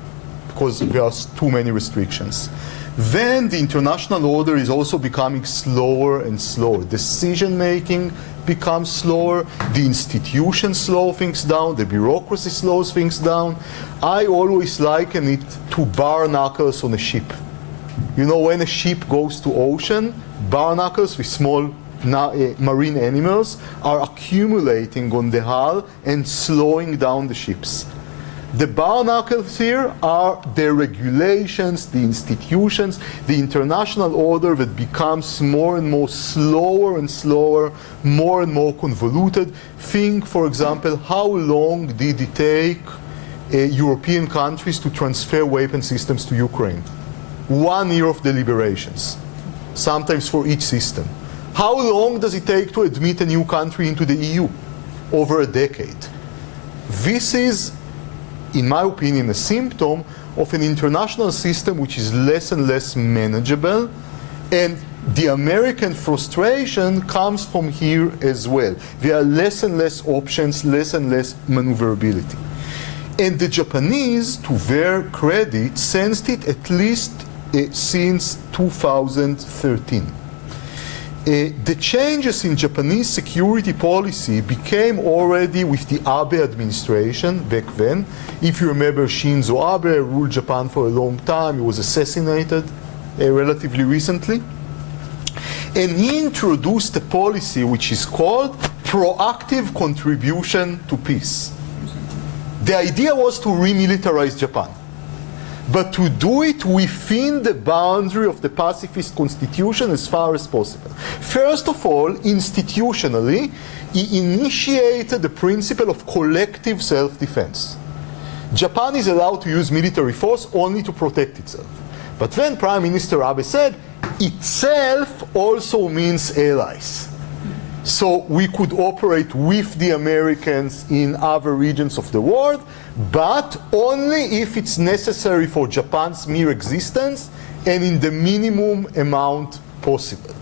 because there are too many restrictions. Then the international order is also becoming slower and slower. Decision making becomes slower, the institutions slow things down, the bureaucracy slows things down. I always liken it to barnacles on a ship. You know, when a ship goes to ocean, barnacles with small marine animals are accumulating on the hull and slowing down the ships. The barnacles here are the regulations, the institutions, the international order that becomes more and more slower and slower, more and more convoluted. Think, for example, how long did it take European countries to transfer weapon systems to Ukraine? 1 year of deliberations, sometimes for each system. How long does it take to admit a new country into the EU? Over a decade. This is, in my opinion, a symptom of an international system which is less and less manageable, and the American frustration comes from here as well. There are less and less options, less and less maneuverability. And the Japanese, to their credit, sensed it at least since 2013. The changes in Japanese security policy became already with the Abe administration back then. If you remember, Shinzo Abe ruled Japan for a long time. He was assassinated relatively recently. And he introduced a policy which is called proactive contribution to peace. The idea was to remilitarize Japan, but to do it within the boundary of the pacifist constitution as far as possible. First of all, institutionally, he initiated the principle of collective self-defense. Japan is allowed to use military force only to protect itself. But then Prime Minister Abe said, itself also means allies. So we could operate with the Americans in other regions of the world, but only if it's necessary for Japan's mere existence and in the minimum amount possible.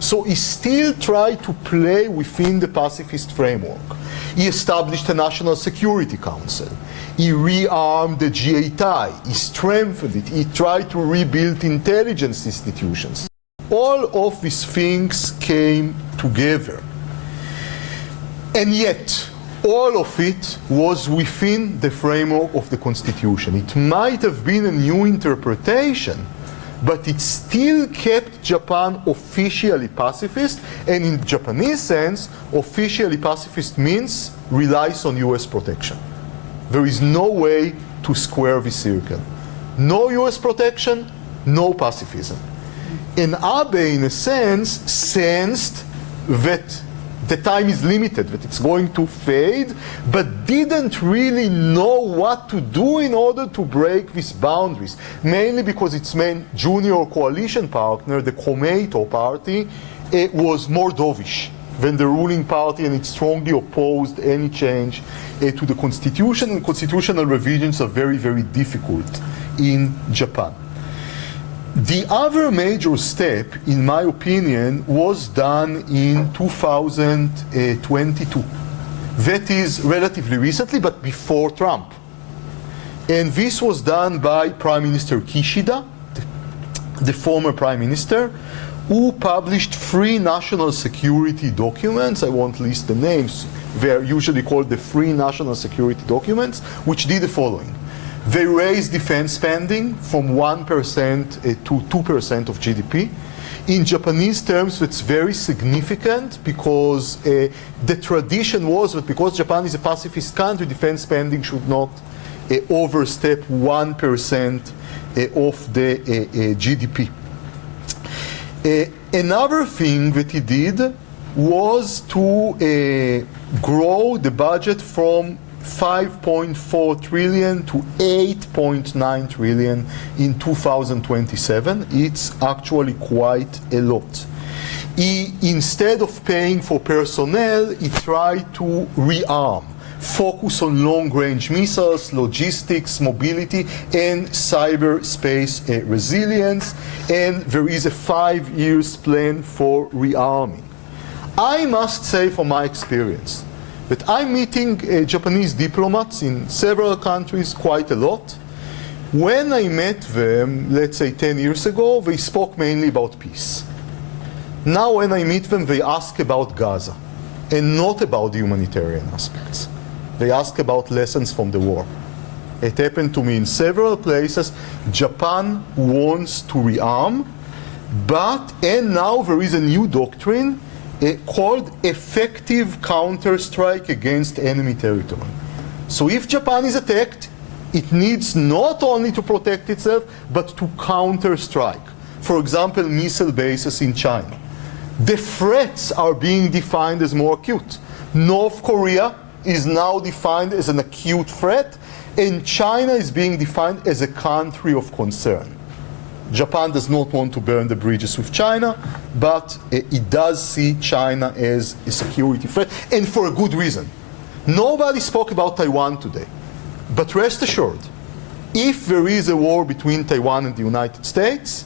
So he still tried to play within the pacifist framework. He established a National Security Council. He rearmed the G8I. He strengthened it. He tried to rebuild intelligence institutions. All of these things came together. And yet, all of it was within the framework of the Constitution. It might have been a new interpretation, but it still kept Japan officially pacifist, and in Japanese sense, officially pacifist means relies on US protection. There is no way to square this circle. No US protection, no pacifism. And Abe, in a sense, sensed that the time is limited, that it's going to fade, but didn't really know what to do in order to break these boundaries, mainly because its main junior coalition partner, the Komeito party, was more dovish than the ruling party, and it strongly opposed any change to the constitution, and constitutional revisions are very, very difficult in Japan. The other major step, in my opinion, was done in 2022. That is relatively recently, but before Trump. And this was done by Prime Minister Kishida, the former Prime Minister, who published 3 national security documents. I won't list the names. They're usually called the 3 national security documents, which did the following. They raised defense spending from 1% to 2% of GDP. In Japanese terms, it's very significant because the tradition was that because Japan is a pacifist country, defense spending should not overstep 1% of the GDP. Another thing that he did was to grow the budget from 5.4 trillion to 8.9 trillion in 2027. It's actually quite a lot. Instead of paying for personnel, he tried to rearm, focus on long-range missiles, logistics, mobility, and cyberspace resilience, and there is a 5-year plan for rearming. I must say from my experience that I'm meeting Japanese diplomats in several countries quite a lot. When I met them, let's say 10 years ago, they spoke mainly about peace. Now when I meet them, they ask about Gaza and not about the humanitarian aspects. They ask about lessons from the war. It happened to me in several places. Japan wants to rearm, and now there is a new doctrine called effective counterstrike against enemy territory. So if Japan is attacked, it needs not only to protect itself, but to counterstrike. For example, missile bases in China. The threats are being defined as more acute. North Korea is now defined as an acute threat, and China is being defined as a country of concern. Japan does not want to burn the bridges with China, but it does see China as a security threat, and for a good reason. Nobody spoke about Taiwan today, but rest assured, if there is a war between Taiwan and the United States,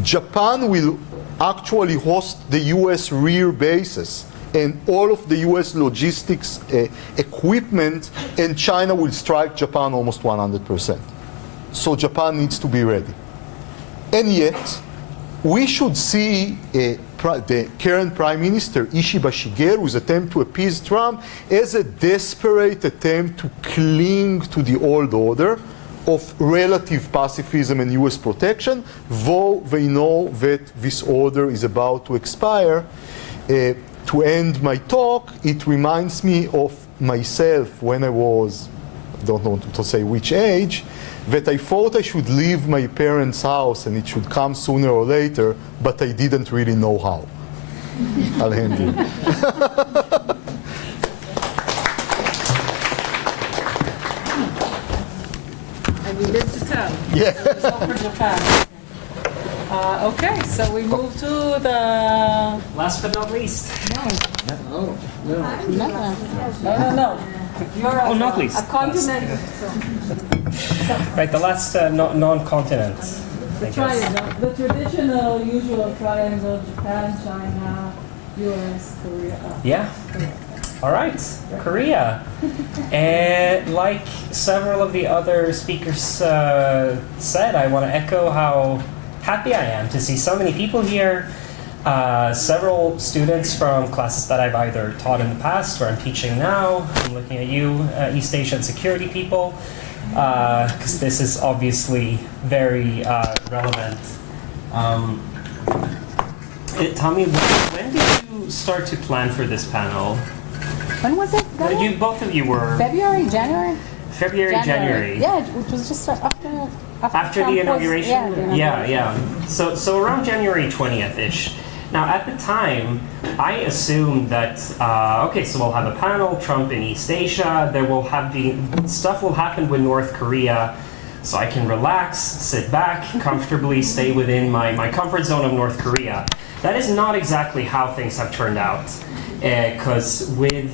Japan will actually host the US rear bases and all of the US logistics equipment, and China will strike Japan almost 100%. So Japan needs to be ready. And yet, we should see the current Prime Minister, Ishiba Shigeru's attempt to appease Trump as a desperate attempt to cling to the old order of relative pacifism and US protection, though they know that this order is about to expire. To end my talk, it reminds me of myself when I was, I don't know to say which age, that I thought I should leave my parents' house and it should come sooner or later, but I didn't really know how. I'll hand you. And you live to tell. Yeah. So for Japan. Okay, so we move to the... Last but not least. No. You're Oh, not least. a continent. Right, the last non-continent. I guess. Triangle, the traditional, usual triangle: Japan, China, U.S., Korea. Yeah. All right, Korea. And like several of the other speakers said, I want to echo how happy I am to see so many people here. Several students from classes that I've either taught in the past or I'm teaching now. I'm looking at you, East Asian security people, because this is obviously very relevant. Tommy, when did you start to plan for this panel? When was it? You, both of you were February, January? January. Yeah, it was just after After Trump the inauguration? Was, yeah, Yeah. So around January 20th-ish. Now, at the time, I assumed that, okay, so we'll have a panel, Trump in East Asia, there will have stuff will happen with North Korea, so I can relax, sit back, comfortably stay within my comfort zone of North Korea. That is not exactly how things have turned out. Because with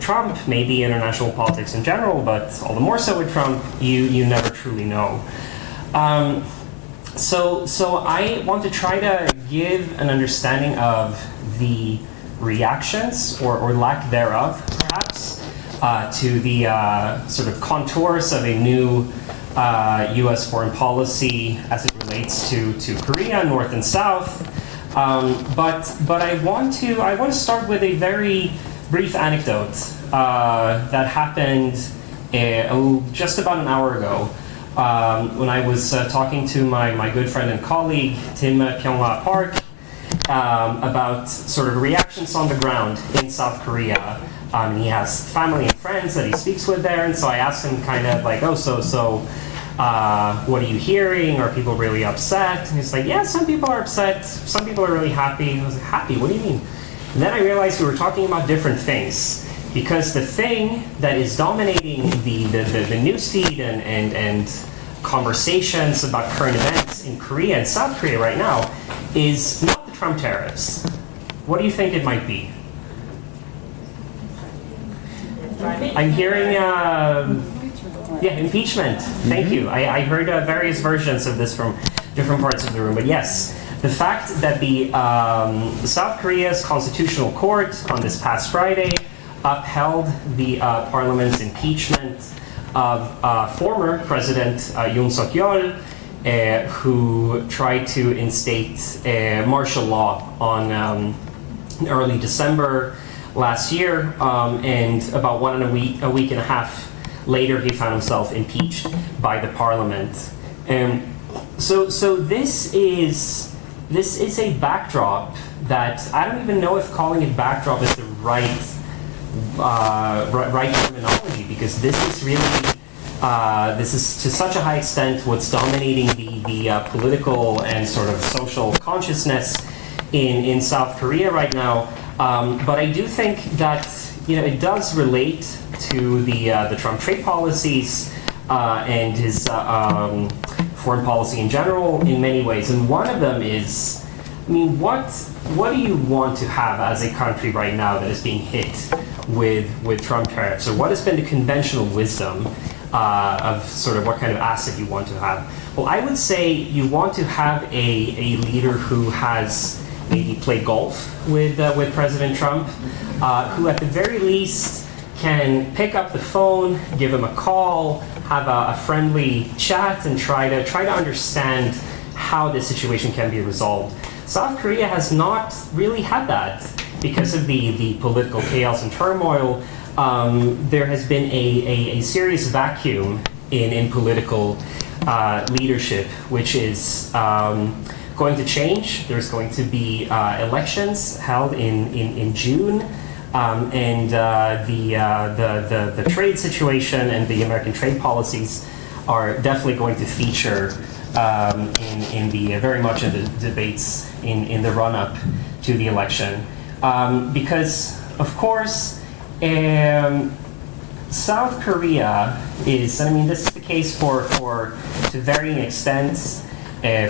Trump, maybe international politics in general, but all the more so with Trump, you never truly know. So I want to try to give an understanding of the reactions, or lack thereof, perhaps, to the sort of contours of a new U.S. foreign policy as it relates to Korea, North and South. But I want to start with a very brief anecdote that happened just about an hour ago. when I was talking to my good friend and colleague, Tim Pyonghwa Park, about sort of reactions on the ground in South Korea. He has family and friends that he speaks with there, and so I asked him kind of like, oh, what are you hearing? Are people really upset? And he's like, yeah, some people are upset, some people are really happy. I was like, happy? What do you mean? And then I realized we were talking about different things, because the thing that is dominating the newsfeed and conversations about current events in Korea and South Korea right now is not the Trump tariffs. What do you think it might be? I'm hearing, impeachment. Thank you. I heard various versions of this from different parts of the room, but yes, the fact that the South Korea's Constitutional Court on this past Friday upheld the parliament's impeachment of former President Yoon Suk-yeol, who tried to instate martial law on early December last year, and about a week and a half later, he found himself impeached by the parliament. And so this is a backdrop that I don't even know if calling it backdrop is the right terminology, because this is really this is to such a high extent what's dominating the political and sort of social consciousness in South Korea right now. But I do think that it does relate to the Trump trade policies and his foreign policy in general in many ways. And one of them is, what do you want to have as a country right now that is being hit with Trump tariffs? Or what has been the conventional wisdom of sort of what kind of asset you want to have? Well, I would say you want to have a leader who has maybe played golf with President Trump, who at the very least can pick up the phone, give him a call, have a friendly chat, and try to understand how this situation can be resolved. South Korea has not really had that because of the political chaos and turmoil. There has been a serious vacuum in political leadership, which is going to change. There's going to be elections held in June, and the trade situation and the American trade policies are definitely going to feature in the very much in the debates in the run-up to the election, because of course South Korea is, this is the case for to varying extents.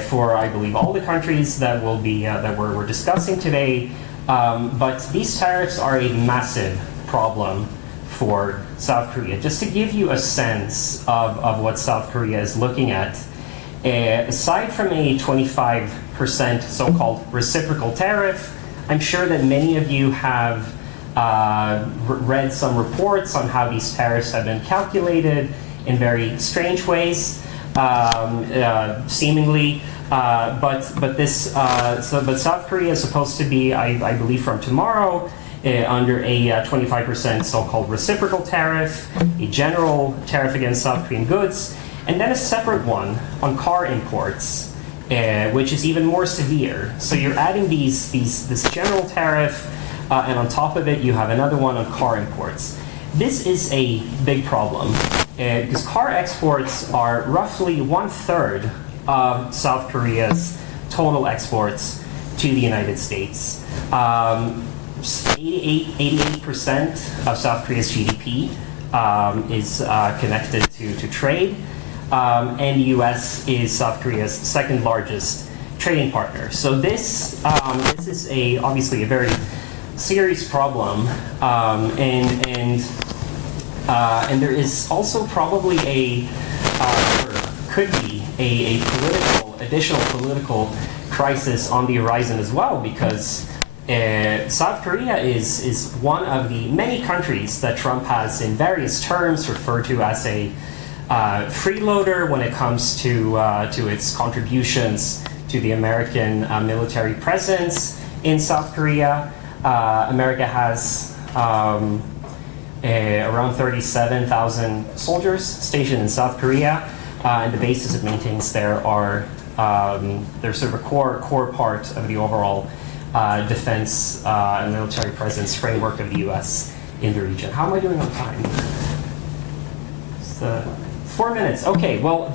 For I believe all the countries that will be that we're discussing today, but these tariffs are a massive problem for South Korea. Just to give you a sense of what South Korea is looking at, aside from a 25% so-called reciprocal tariff, I'm sure that many of you have read some reports on how these tariffs have been calculated in very strange ways. Seemingly, but South Korea is supposed to be, I believe, from tomorrow under a 25% so-called reciprocal tariff, a general tariff against South Korean goods, and then a separate one on car imports, which is even more severe. So you're adding this general tariff, and on top of it, you have another one on car imports. This is a big problem. Because car exports are roughly 1/3 of South Korea's total exports to the United States. 88% of South Korea's GDP is connected to trade, and the U.S. is South Korea's second largest trading partner. So this is obviously a very serious problem, and there is also probably could be a additional political crisis on the horizon as well, because South Korea is one of the many countries that Trump has in various terms referred to as a freeloader when it comes to its contributions to the American military presence in South Korea. America has around 37,000 soldiers stationed in South Korea. and the bases it maintains there are they're sort of a core part of the overall defense and military presence framework of the U.S. in the region. How am I doing on time? It's, 4 minutes. Okay. Well,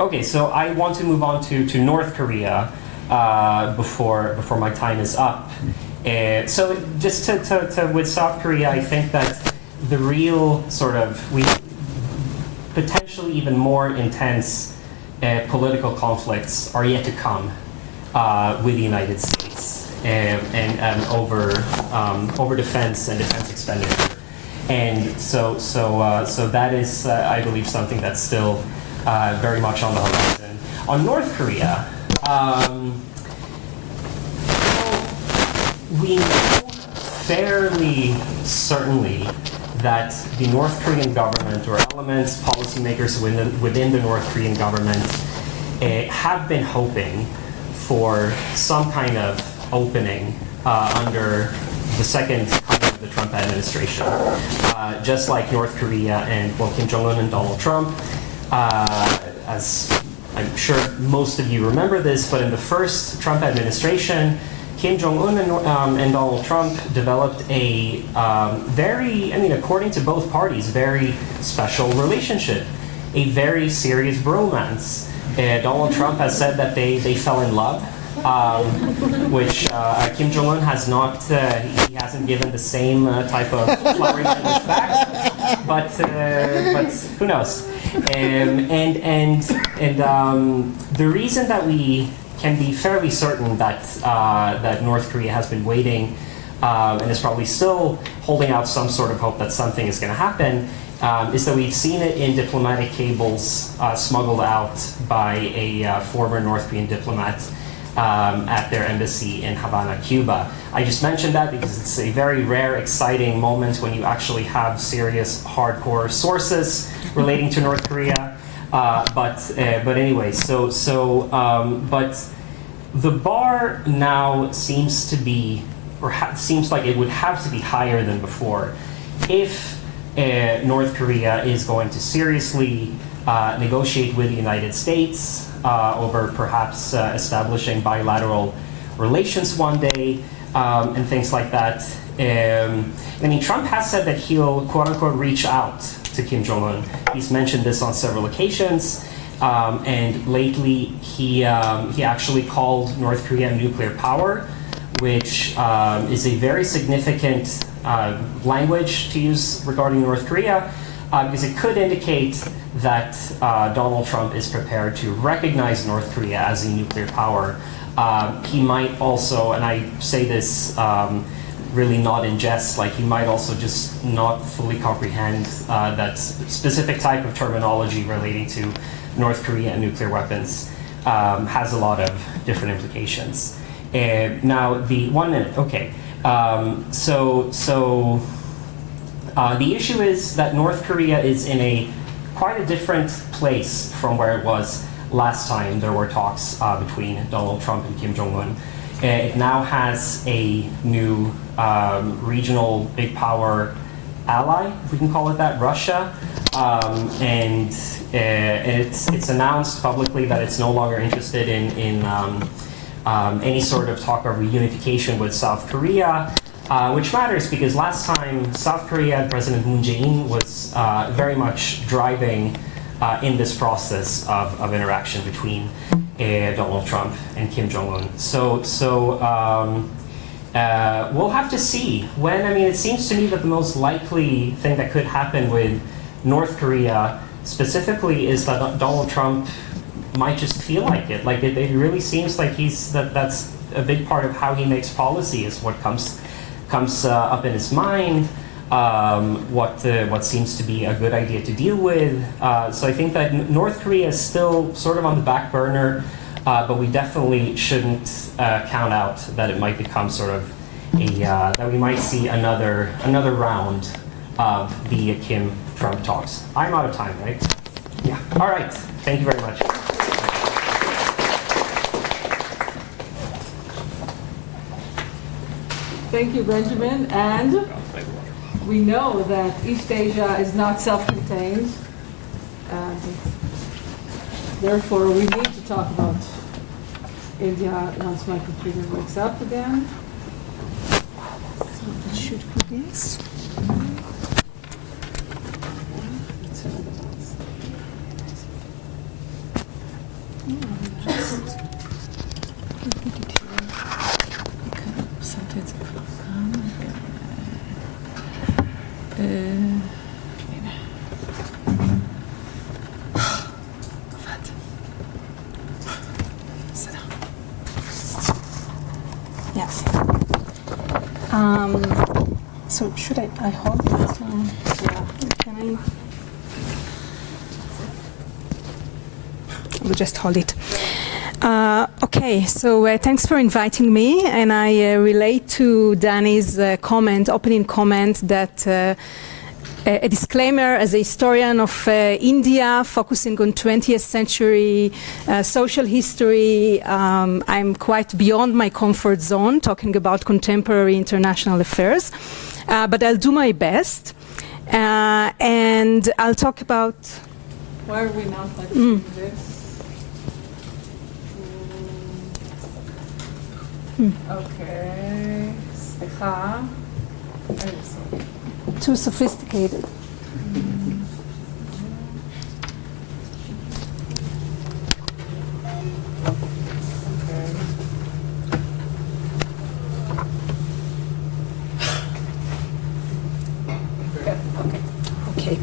okay. So I want to move on to North Korea before my time is up. So just to with South Korea, I think that the real sort of potentially even more intense political conflicts are yet to come with the United States and over defense and defense expenditure. And so that is, I believe, something that's still very much on the horizon. On North Korea, we know fairly certainly that the North Korean government or elements, policymakers within the North Korean government have been hoping for some kind of opening under the second coming of the Trump administration. Just like North Korea and Kim Jong-un and Donald Trump, as I'm sure most of you remember this, but in the first Trump administration, Kim Jong-un and Donald Trump developed a very, according to both parties, very special relationship, a very serious bromance. Donald Trump has said that they fell in love, which Kim Jong-un has not, he hasn't given the same type of flowering language back, but who knows? And the reason that we can be fairly certain that that North Korea has been waiting and is probably still holding out some sort of hope that something is going to happen is that we've seen it in diplomatic cables smuggled out by a former North Korean diplomat at their embassy in Havana, Cuba. I just mentioned that because it's a very rare, exciting moment when you actually have serious, hardcore sources relating to North Korea. But anyway, but the bar now seems to be, or seems like it would have to be higher than before, if North Korea is going to seriously negotiate with the United States over perhaps establishing bilateral relations one day and things like that. Trump has said that he'll, quote unquote, reach out to Kim Jong-un. He's mentioned this on several occasions, and lately he actually called North Korea a nuclear power, which is a very significant language to use regarding North Korea, because it could indicate that Donald Trump is prepared to recognize North Korea as a nuclear power. He might also, and I say this really not in jest, like he might also just not fully comprehend that specific type of terminology relating to North Korea and nuclear weapons has a lot of different implications. Now, the 1 minute, okay. The issue is that North Korea is in quite a different place from where it was last time there were talks between Donald Trump and Kim Jong-un. It now has a new regional big power ally, if we can call it that, Russia, and it's announced publicly that it's no longer interested in any sort of talk of reunification with South Korea, which matters because last time South Korea, President Moon Jae-in was very much driving in this process of interaction between Donald Trump and Kim Jong-un. We'll have to see when. It seems to me that the most likely thing that could happen with North Korea specifically is that Donald Trump might just feel like it. Like it really seems like that's a big part of how he makes policy is what comes up in his mind. What seems to be a good idea to deal with. So I think that North Korea is still sort of on the back burner, but we definitely shouldn't count out that it might become sort of that we might see another round of the Kim-Trump talks. I'm out of time, right? Yeah. All right. Thank you very much. Thank you, Benjamin. And we know that East Asia is not self-contained. self-contained. And therefore, we need to talk about India once my computer wakes up again. So it should be this. Yeah. So should I hold it? Yeah. Can I? We'll just hold it. Okay, so thanks for inviting me, and I relate to Danny's opening comment that a disclaimer as a historian of India, focusing on 20th century social history, I'm quite beyond my comfort zone talking about contemporary international affairs, but I'll do my best, and I'll talk about... Why are we not like doing this? Okay. סליחה. Too sophisticated. Okay.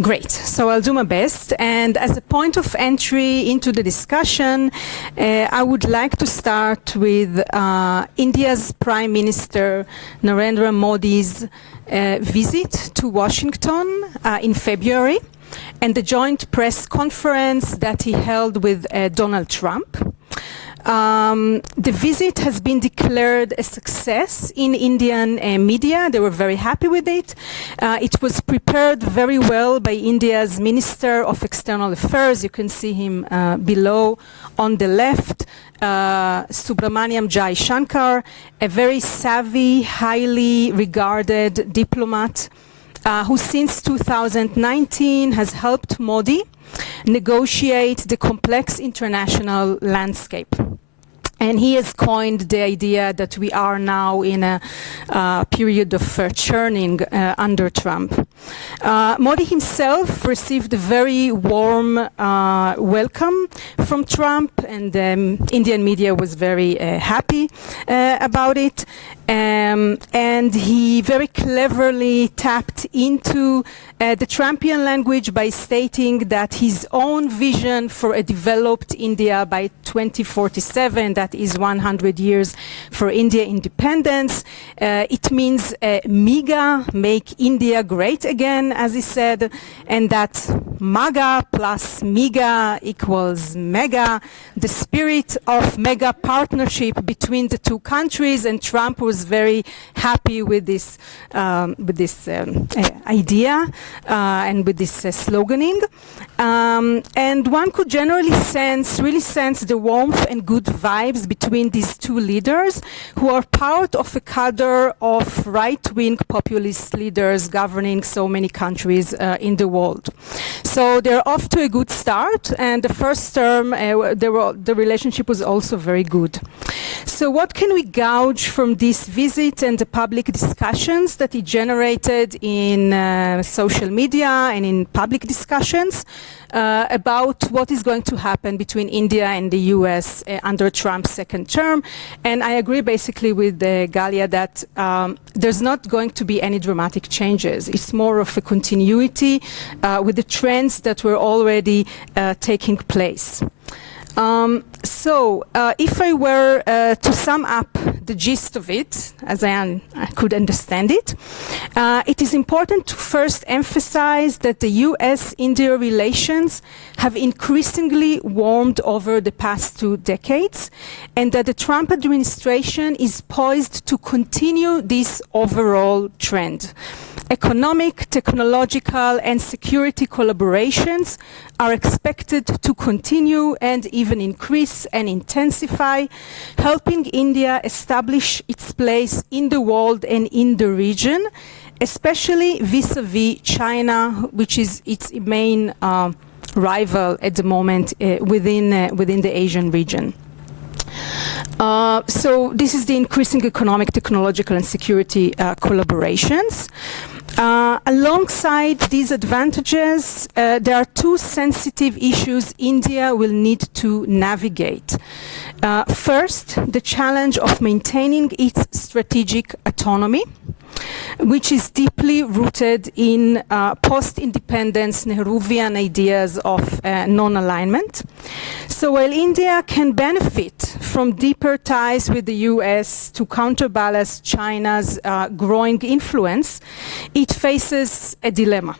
Great. So I'll do my best. And as a point of entry into the discussion, I would like to start with India's Prime Minister Narendra Modi's visit to Washington in February and the joint press conference that he held with Donald Trump. The visit has been declared a success in Indian media. They were very happy with it. It was prepared very well by India's Minister of External Affairs. You can see him below on the left, Subramaniam Jai Shankar, a very savvy, highly regarded diplomat who since 2019 has helped Modi negotiate the complex international landscape. And he has coined the idea that we are now in a period of churning under Trump. Modi himself received a very warm welcome from Trump, and Indian media was very happy about it. And he very cleverly tapped into the Trumpian language by stating that his own vision for a developed India by 2047, that is 100 years for India independence. It means MEGA, make India great again, as he said, and that MAGA plus MEGA equals mega, the spirit of mega partnership between the two countries, and Trump was very happy with this idea and with this sloganing. And one could generally really sense the warmth and good vibes between these two leaders, who are part of a cadre of right-wing populist leaders governing so many countries in the world. So they're off to a good start, and the first term, the relationship was also very good. So what can we gauge from this visit and the public discussions that it generated in social media and in public discussions about what is going to happen between India and the US under Trump's second term? And I agree basically with Galia that there's not going to be any dramatic changes. It's more of a continuity with the trends that were already taking place. So if I were to sum up the gist of it, as I could understand it, it is important to first emphasize that the US-India relations have increasingly warmed over the past 2 decades, and that the Trump administration is poised to continue this overall trend. Economic, technological, and security collaborations are expected to continue and even increase and intensify, helping India establish its place in the world and in the region, especially vis-à-vis China, which is its main rival at the moment within the Asian region. So this is the increasing economic, technological, and security collaborations. Alongside these advantages, there are two sensitive issues India will need to navigate. First, the challenge of maintaining its strategic autonomy, which is deeply rooted in post-independence Nehruvian ideas of non-alignment. So while India can benefit from deeper ties with the US to counterbalance China's growing influence, it faces a dilemma.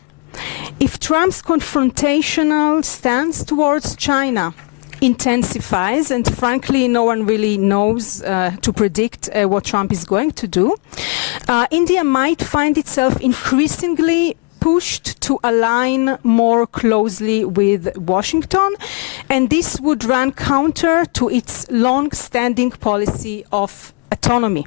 If Trump's confrontational stance towards China intensifies, and frankly no one really knows to predict what Trump is going to do, India might find itself increasingly pushed to align more closely with Washington, and this would run counter to its long-standing policy of autonomy.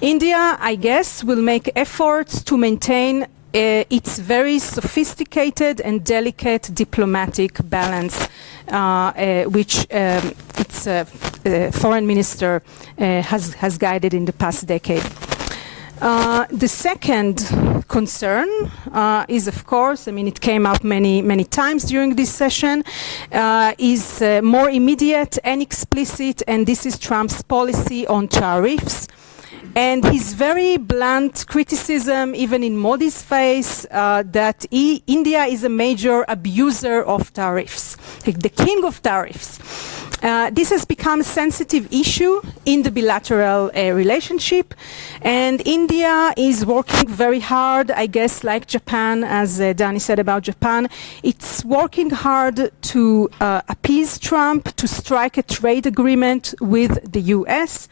India, I guess, will make efforts to maintain its very sophisticated and delicate diplomatic balance, which its foreign minister has guided in the past decade. The second concern is, of course, I mean, it came up many times during this session, is more immediate and explicit, and this is Trump's policy on tariffs. And his very blunt criticism, even in Modi's face, that India is a major abuser of tariffs, like the king of tariffs. This has become a sensitive issue in the bilateral relationship, and India is working very hard, I guess, like Japan, as Dani said about Japan. It's working hard to appease Trump, to strike a trade agreement with the US.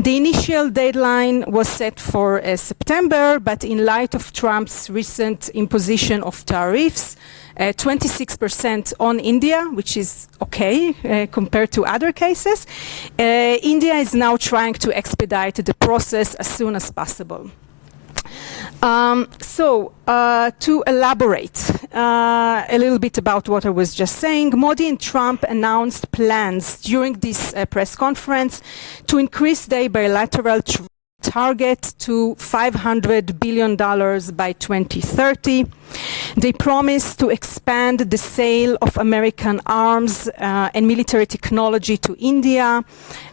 The initial deadline was set for September, but in light of Trump's recent imposition of tariffs, 26% on India, which is okay compared to other cases, India is now trying to expedite the process as soon as possible. To elaborate a little bit about what I was just saying, Modi and Trump announced plans during this press conference to increase their bilateral target to $500 billion by 2030. They promised to expand the sale of American arms and military technology to India,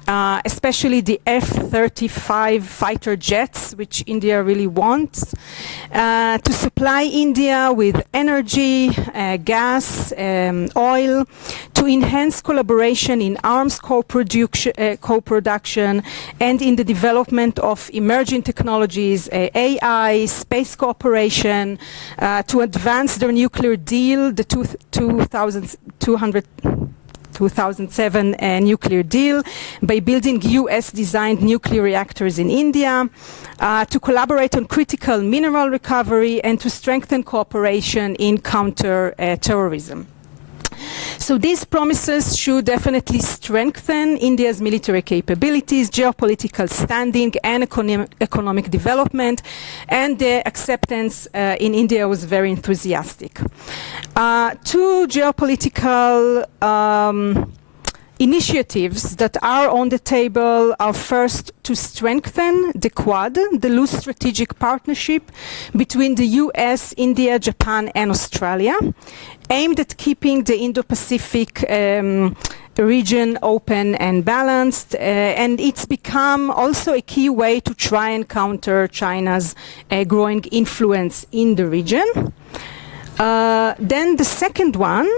especially the F-35 fighter jets, which India really wants, to supply India with energy, gas, oil, to enhance collaboration in arms co-production and in the development of emerging technologies, AI, space cooperation, to advance their nuclear deal, the 2007 nuclear deal, by building US-designed nuclear reactors in India, to collaborate on critical mineral recovery, and to strengthen cooperation in counter-terrorism. So these promises should definitely strengthen India's military capabilities, geopolitical standing, and economic development, and the acceptance in India was very enthusiastic. Two geopolitical initiatives that are on the table are first to strengthen the Quad, the loose strategic partnership between the US, India, Japan, and Australia, aimed at keeping the Indo-Pacific region open and balanced, and it's become also a key way to try and counter China's growing influence in the region. Then the second one,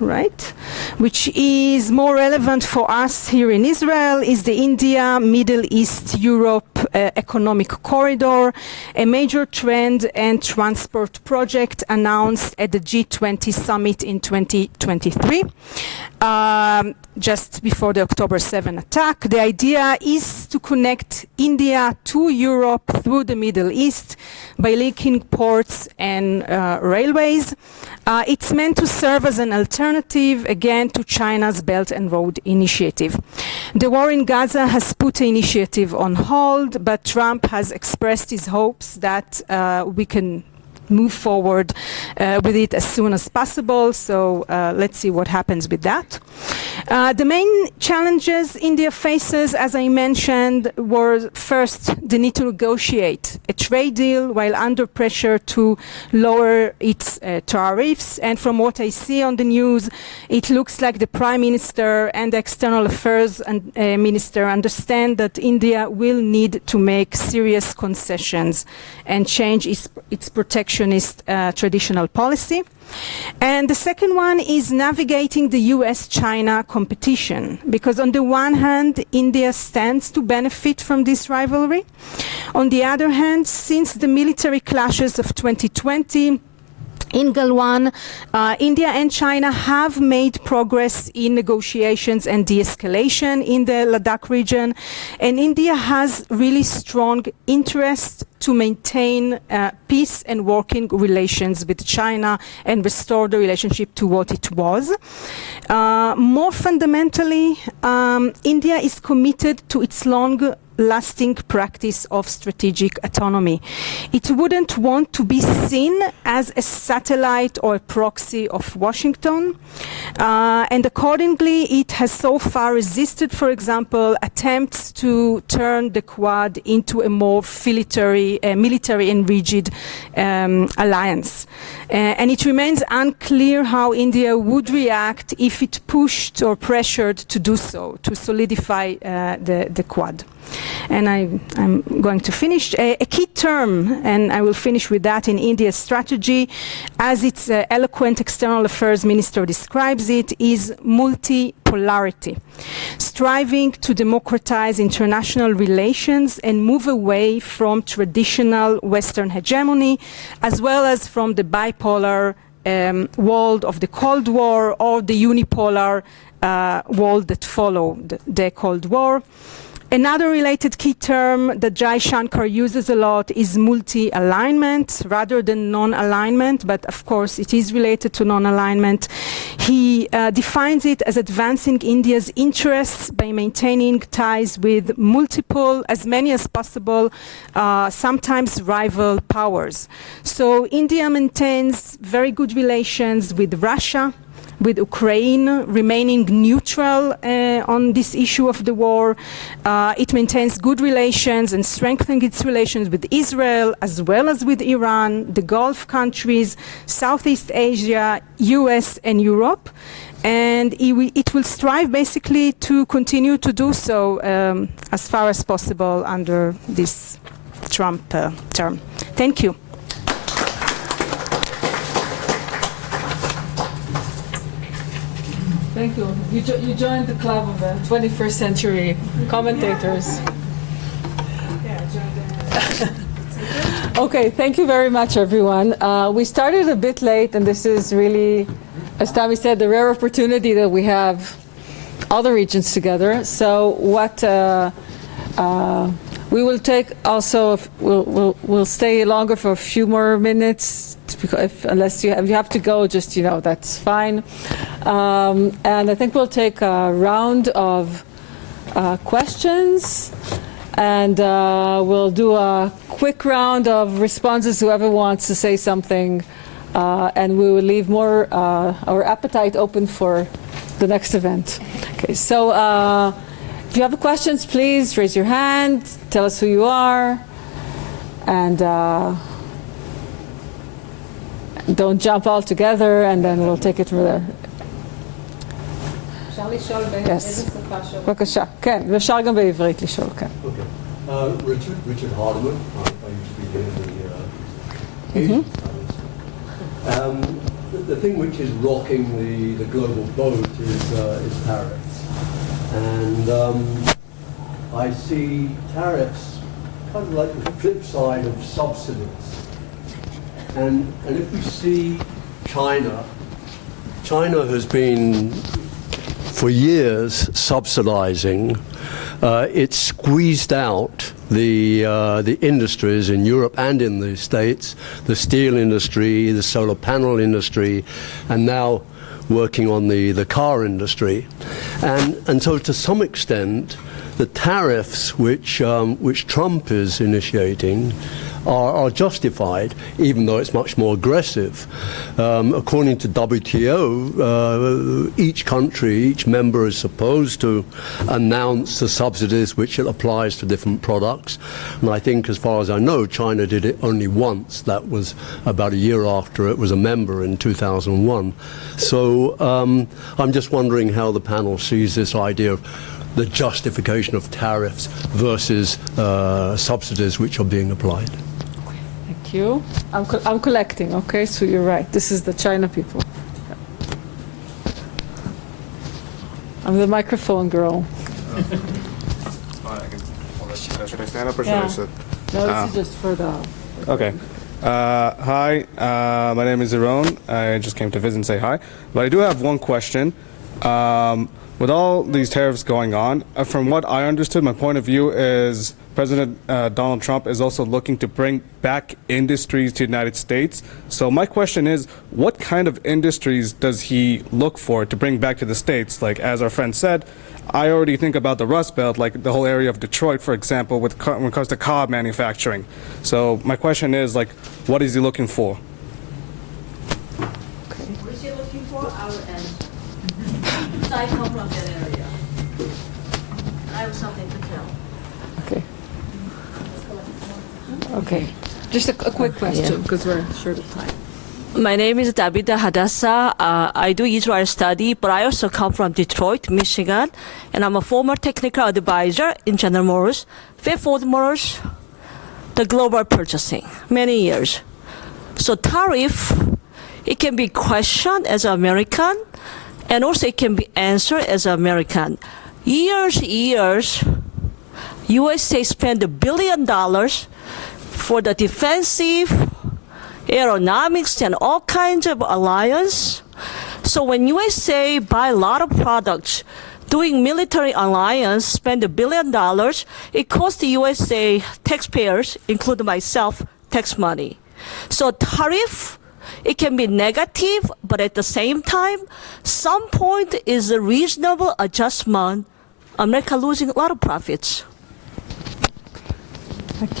right, which is more relevant for us here in Israel, is the India, Middle East, Europe economic corridor, a major trend and transport project announced at the G20 summit in 2023. just before the October 7 attack. The idea is to connect India to Europe through the Middle East by linking ports and railways. It's meant to serve as an alternative, again, to China's Belt and Road Initiative. The war in Gaza has put the initiative on hold, but Trump has expressed his hopes that we can move forward with it as soon as possible. So let's see what happens with that. The main challenges India faces, as I mentioned, were first the need to negotiate a trade deal while under pressure to lower its tariffs. And from what I see on the news, it looks like the Prime Minister and the External Affairs Minister understand that India will need to make serious concessions and change its protectionist traditional policy. And the second one is navigating the US-China competition, because on the one hand, India stands to benefit from this rivalry. On the other hand, since the military clashes of 2020, in Galwan, India and China have made progress in negotiations and de-escalation in the Ladakh region, and India has really strong interest to maintain peace and working relations with China and restore the relationship to what it was. More fundamentally, India is committed to its long-lasting practice of strategic autonomy. It wouldn't want to be seen as a satellite or a proxy of Washington, and accordingly it has so far resisted, for example, attempts to turn the Quad into a more military and rigid alliance. And it remains unclear how India would react if it pushed or pressured to do so, to solidify the Quad. And I'm going to finish. A key term, and I will finish with that, in India's strategy, as its eloquent External Affairs Minister describes it, is multipolarity, striving to democratize international relations and move away from traditional Western hegemony, as well as from the bipolar world of the Cold War or the unipolar world that followed the Cold War. Another related key term that Jai Shankar uses a lot is multi-alignment rather than non-alignment, but of course it is related to non-alignment. He defines it as advancing India's interests by maintaining ties with multiple, as many as possible, sometimes rival powers. So India maintains very good relations with Russia, with Ukraine, remaining neutral on this issue of the war. It maintains good relations and strengthening its relations with Israel, as well as with Iran, the Gulf countries, Southeast Asia, US, and Europe. And it will strive basically to continue to do so as far as possible under this Trump term. Thank you. Thank you. You joined the club of the 21st century commentators. Okay, thank you very much, everyone. We started a bit late, and this is really, as Tami said, the rare opportunity that we have all the regions together. So what we will take also, we'll stay longer for a few more minutes, unless you have to go, just, that's fine. And I think we'll take a round of questions, and we'll do a quick round of responses, whoever wants to say something, and we will leave more our appetite open for the next event. Okay, so if you have questions, please raise your hand, tell us who you are, and don't jump all together, and then we'll take it from there. אפשר לשאול באיזה שפה שואלים? בבקשה, כן, ואפשר גם בעברית לשאול, כן. Richard Hardeman. I used to be here in the Asian studies. The thing which is rocking the global boat is tariffs. And I see tariffs kind of like the flip side of subsidies. And if we see China has been for years subsidizing, it squeezed out the industries in Europe and in the States, the steel industry, the solar panel industry, and now working on the car industry. And so to some extent, the tariffs which Trump is initiating are justified, even though it's much more aggressive. According to WTO, each country, each member is supposed to announce the subsidies which it applies to different products. And I think, as far as I know, China did it only once. That was about a year after it was a member in 2001. So I'm just wondering how the panel sees this idea of the justification of tariffs versus subsidies which are being applied. Thank you. I'm collecting, okay? So you're right. This is the China people. I'm the microphone girl. Should I stand up or should I sit? No, this is just for the... Okay. Hi, my name is Iron. I just came to visit and say hi. But I do have one question. With all these tariffs going on, from what I understood, my point of view is President Donald Trump is also looking to bring back industries to the United States. So my question is, what kind of industries does he look for to bring back to the States? Like, as our friend said, I already think about the Rust Belt, like the whole area of Detroit, for example, when it comes to car manufacturing. So my question is, like, what is he looking for? What is he looking for? I will answer. So I come from that area. I have something to tell. Okay. Okay. Just a quick question, because we're short of time. My name is Davida Hadassah. I do Israel study, but I also come from Detroit, Michigan, and I'm a former technical advisor in General Motors, Ford Motors, the global purchasing, many years. So tariff, it can be questioned as an American, and also it can be answered as an American. Years, USA spent $1 billion for the defensive, aeronautics, and all kinds of alliance. So when USA buy a lot of products doing military alliance, spend $1 billion, it costs the USA taxpayers, including myself, tax money. So tariff, it can be negative, but at the same time, some point is a reasonable adjustment. America losing a lot of profits. Thank you.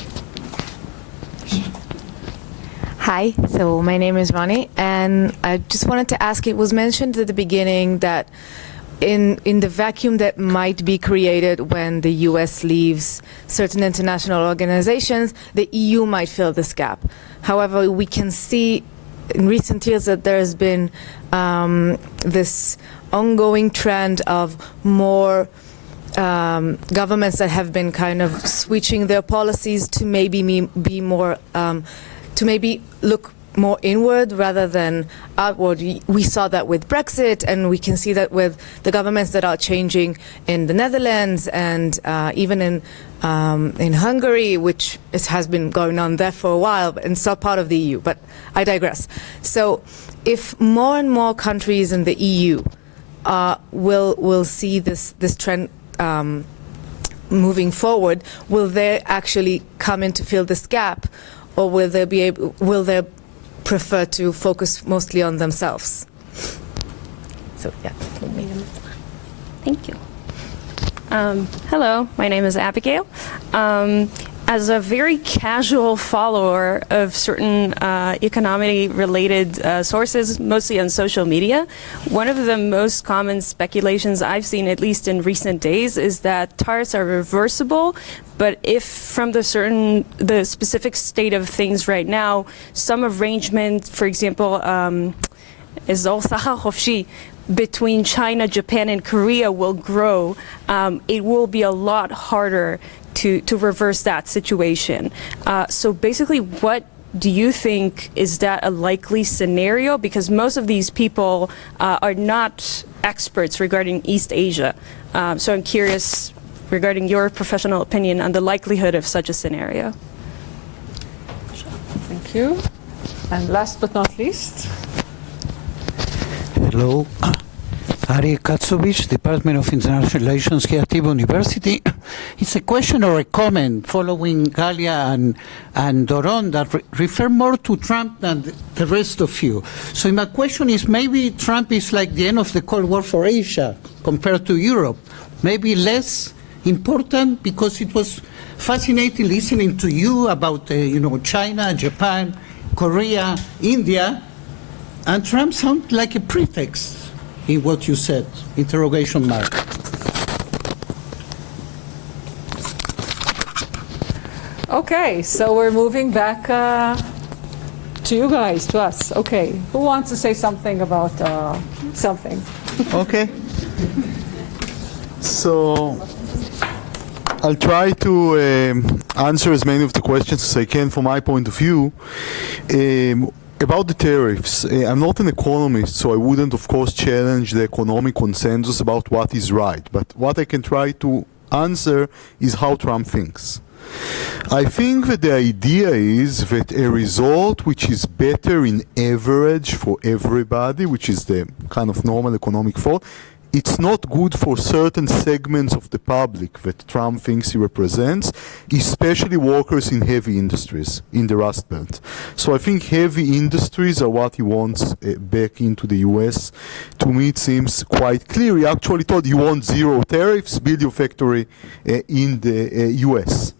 Hi, so my name is Ronnie, and I just wanted to ask, it was mentioned at the beginning that in the vacuum that might be created when the US leaves certain international organizations, the EU might fill this gap. However, we can see in recent years that there has been this ongoing trend of more governments that have been kind of switching their policies to maybe be more to maybe look more inward rather than outward. We saw that with Brexit, and we can see that with the governments that are changing in the Netherlands and even in Hungary, which has been going on there for a while, and it's not part of the EU, but I digress. So if more and more countries in the EU will see this trend moving forward, will they actually come in to fill this gap? Or will they prefer to focus mostly on themselves? So yeah. Thank you. Hello, my name is Abigail. As a very casual follower of certain economy-related sources, mostly on social media, one of the most common speculations I've seen, at least in recent days, is that tariffs are reversible, but if from the specific state of things right now, some arrangement, for example, is all Sahar Khofshi, between China, Japan, and Korea will grow, it will be a lot harder to reverse that situation. So basically, what do you think, is that a likely scenario? Because most of these people are not experts regarding East Asia. So I'm curious regarding your professional opinion on the likelihood of such a scenario. Thank you. And last but not least. Hello. Ari Katsovich, Department of International Relations here at TIBA University. It's a question or a comment following Galia and Doron that refer more to Trump than the rest of you. So my question is, maybe Trump is like the end of the Cold War for Asia compared to Europe. Maybe less important, because it was fascinating listening to you about China, Japan, Korea, India, and Trump sounds like a pretext in what you said, interrogation mark. Okay, so we're moving back to you guys, to us. Okay, who wants to say something about something? Okay. So I'll try to answer as many of the questions as I can from my point of view. About the tariffs, I'm not an economist, so I wouldn't, of course, challenge the economic consensus about what is right. But what I can try to answer is how Trump thinks. I think that the idea is that a result which is better in average for everybody, which is the kind of normal economic thought, it's not good for certain segments of the public that Trump thinks he represents, especially workers in heavy industries in the Rust Belt. So I think heavy industries are what he wants back into the US. To me, it seems quite clear. He actually told you want zero tariffs, build your factory in the US.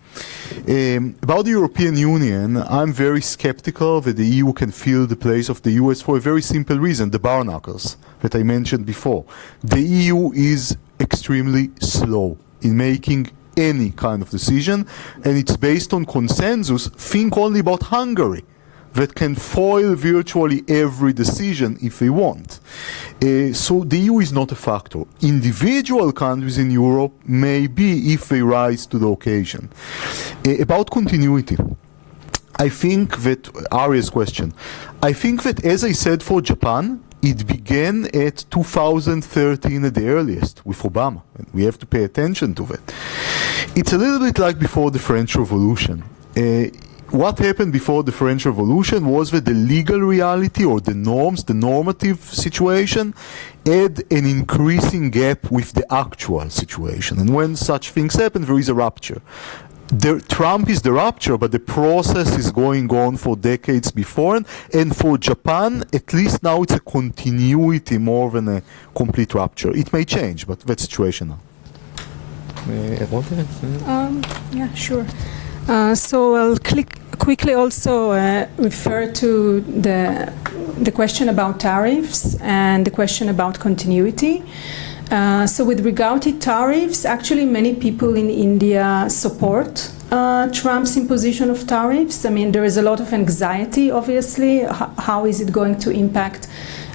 About the European Union, I'm very skeptical that the EU can fill the place of the US for a very simple reason, the bar knuckles that I mentioned before. The EU is extremely slow in making any kind of decision, and it's based on consensus. Think only about Hungary, that can foil virtually every decision if they want. So the EU is not a factor. Individual countries in Europe may be if they rise to the occasion. About continuity, I think that, Aria's question, I think that, as I said for Japan, it began at 2013 at the earliest with Obama, and we have to pay attention to that. It's a little bit like before the French Revolution. What happened before the French Revolution was that the legal reality or the norms, the normative situation, had an increasing gap with the actual situation. And when such things happen, there is a rupture. Trump is the rupture, but the process is going on for decades before. And for Japan, at least now it's a continuity more than a complete rupture. It may change, but that's situational. Yeah, sure. So I'll quickly also refer to the question about tariffs and the question about continuity. So with regard to tariffs, actually many people in India support Trump's imposition of tariffs. I mean, there is a lot of anxiety, obviously. How is it going to impact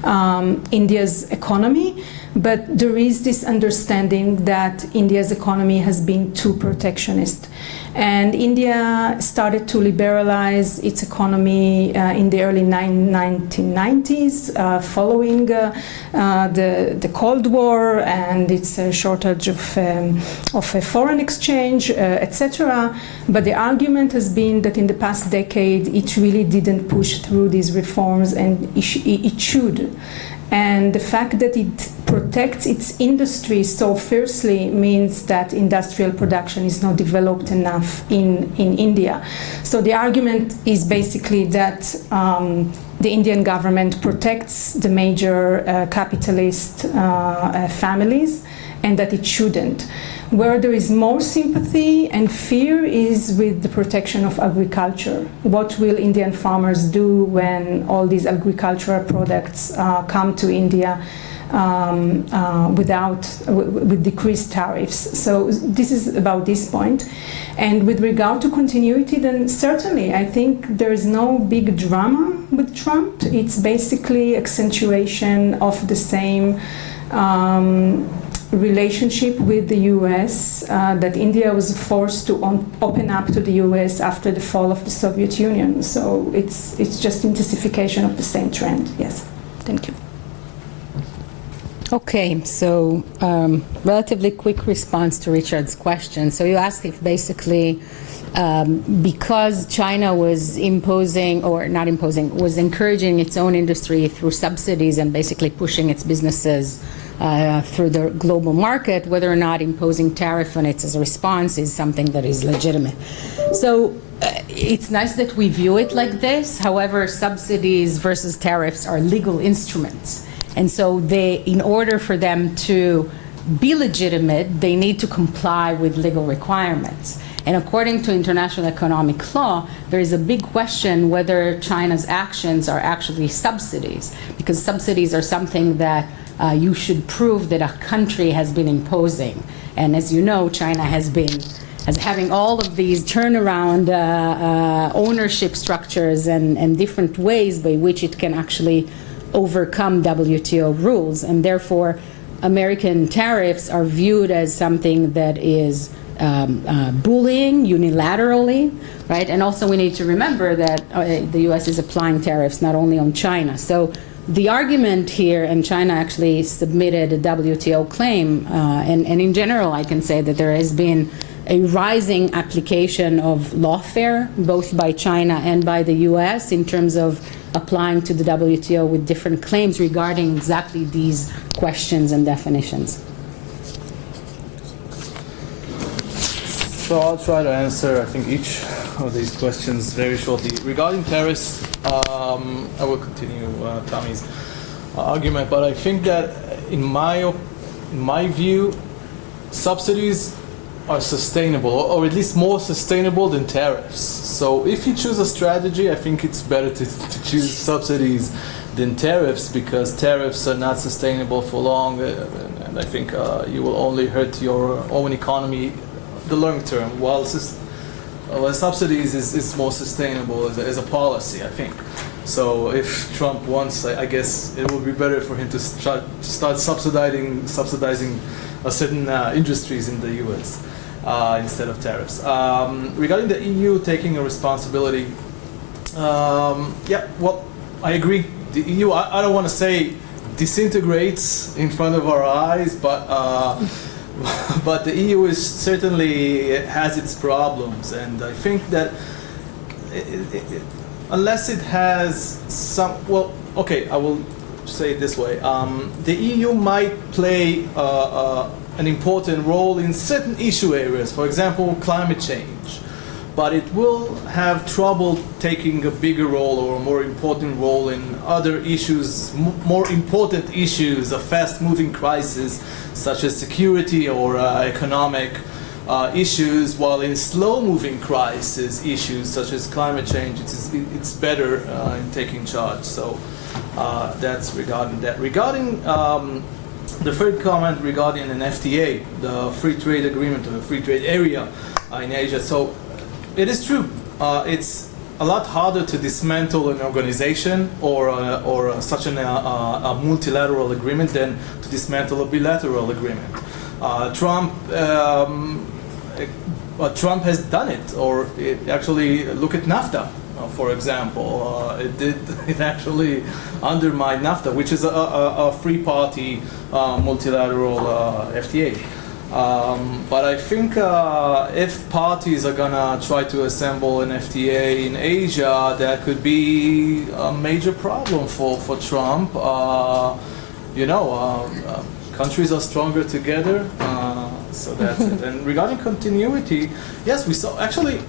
India's economy? But there is this understanding that India's economy has been too protectionist. And India started to liberalize its economy in the early 1990s, following the Cold War and its shortage of foreign exchange, etc. But the argument has been that in the past decade, it really didn't push through these reforms, and it should. And the fact that it protects its industry so fiercely means that industrial production is not developed enough in India. So the argument is basically that the Indian government protects the major capitalist families and that it shouldn't. Where there is more sympathy and fear is with the protection of agriculture. What will Indian farmers do when all these agricultural products come to India with decreased tariffs? So this is about this point. And with regard to continuity, then certainly I think there is no big drama with Trump. It's basically accentuation of the same relationship with the US that India was forced to open up to the US after the fall of the Soviet Union. So it's just intensification of the same trend. Yes, thank you. Okay, so relatively quick response to Richard's question. So you asked if basically because China was imposing, or not imposing, was encouraging its own industry through subsidies and basically pushing its businesses through the global market, whether or not imposing tariff on it as a response is something that is legitimate. So it's nice that we view it like this. However, subsidies versus tariffs are legal instruments. And so in order for them to be legitimate, they need to comply with legal requirements. And according to international economic law, there is a big question whether China's actions are actually subsidies, because subsidies are something that you should prove that a country has been imposing. And as you know, China has having all of these turnaround ownership structures and different ways by which it can actually overcome WTO rules. And therefore, American tariffs are viewed as something that is bullying unilaterally, right? And also we need to remember that the U.S. is applying tariffs not only on China. So the argument here, and China actually submitted a WTO claim, and in general I can say that there has been a rising application of lawfare, both by China and by the U.S. in terms of applying to the WTO with different claims regarding exactly these questions and definitions. So I'll try to answer, I think, each of these questions very shortly. Regarding tariffs, I will continue Tommy's argument, but I think that in my view, subsidies are sustainable, or at least more sustainable than tariffs. So if you choose a strategy, I think it's better to choose subsidies than tariffs, because tariffs are not sustainable for long, and I think you will only hurt your own economy the long term, while subsidies is more sustainable as a policy, I think. So if Trump wants, I guess it would be better for him to start subsidizing certain industries in the U.S. Instead of tariffs. Regarding the EU taking a responsibility, yeah, well, I agree. The EU, I don't want to say disintegrates in front of our eyes, but but the EU certainly has its problems, and I think that unless it has some, well, okay, I will say it this way. The EU might play an important role in certain issue areas, for example, climate change, but it will have trouble taking a bigger role or a more important role in other issues, more important issues, a fast-moving crisis such as security or economic issues, while in slow-moving crisis issues such as climate change, it's better in taking charge. So that's regarding that. Regarding the third comment regarding an FTA, the free trade agreement or the free trade area in Asia. So it is true. It's a lot harder to dismantle an organization or such a multilateral agreement than to dismantle a bilateral agreement. Trump has done it, or actually look at NAFTA. For example, it actually undermined NAFTA, which is a free-party multilateral FTA. But I think if parties are gonna try to assemble an FTA in Asia, that could be a major problem for Trump. Countries are stronger together, so that's it. And regarding continuity, yes, we saw actually.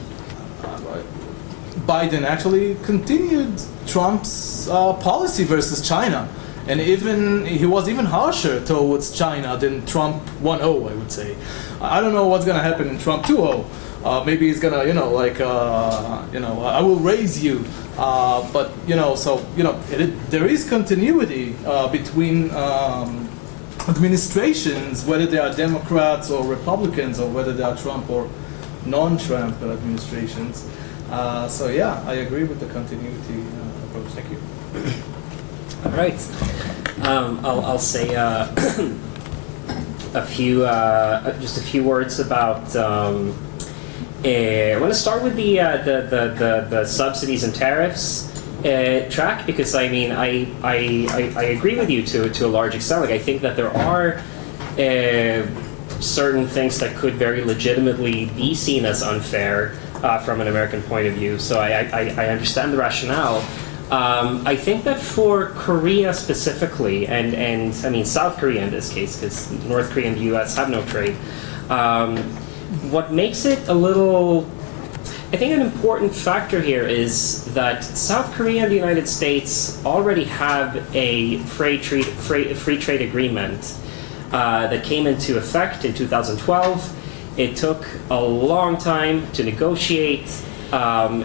Biden actually continued Trump's policy versus China, and he was even harsher towards China than Trump 1.0, I would say. I don't know what's gonna happen in Trump 2.0. Maybe he's gonna, I will raise you, but there is continuity between administrations, whether they are Democrats or Republicans, or whether they are Trump or non-Trump administrations. So yeah, I agree with the continuity approach. Thank you. All right. I'll say just a few words about. I want to start with the subsidies and tariffs track, because I mean I agree with you to a large extent. Like, I think that there are certain things that could very legitimately be seen as unfair from an American point of view. So I understand the rationale. I think that for Korea specifically, and I mean South Korea in this case, because North Korea and the U.S. have no trade, what makes it a little, I think an important factor here is that South Korea and the United States already have a free trade agreement that came into effect in 2012. It took a long time to negotiate, and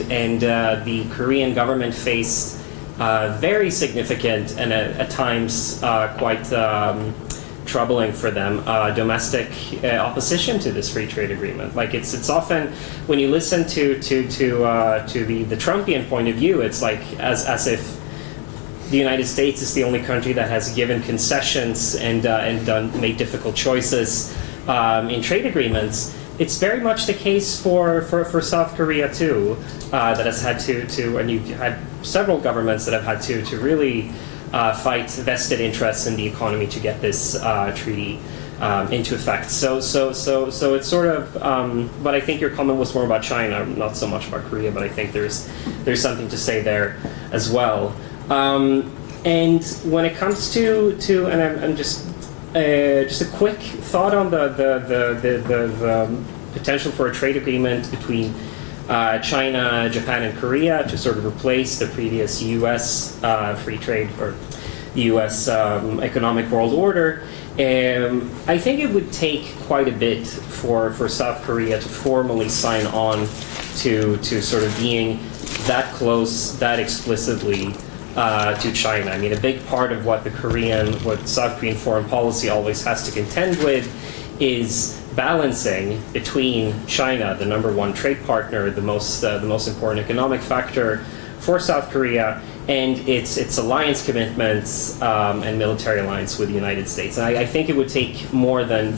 the Korean government faced very significant and at times quite troubling for them domestic opposition to this free trade agreement. Like it's often when you listen to the Trumpian point of view, it's like as if the United States is the only country that has given concessions and made difficult choices in trade agreements. It's very much the case for South Korea too, that has had to, and you've had several governments that have had to really fight vested interests in the economy to get this treaty into effect. So it's sort of, but I think your comment was more about China, not so much about Korea, but I think there's something to say there as well. And when it comes to and I'm just a quick thought on the potential for a trade agreement between China, Japan, and Korea to sort of replace the previous U.S. Free trade or U.S. Economic world order. I think it would take quite a bit for South Korea to formally sign on to sort of being that close, that explicitly to China. I mean, a big part of what South Korean foreign policy always has to contend with is balancing between China, the number one trade partner, the most important economic factor for South Korea, and its alliance commitments and military alliance with the United States. And I think it would take more than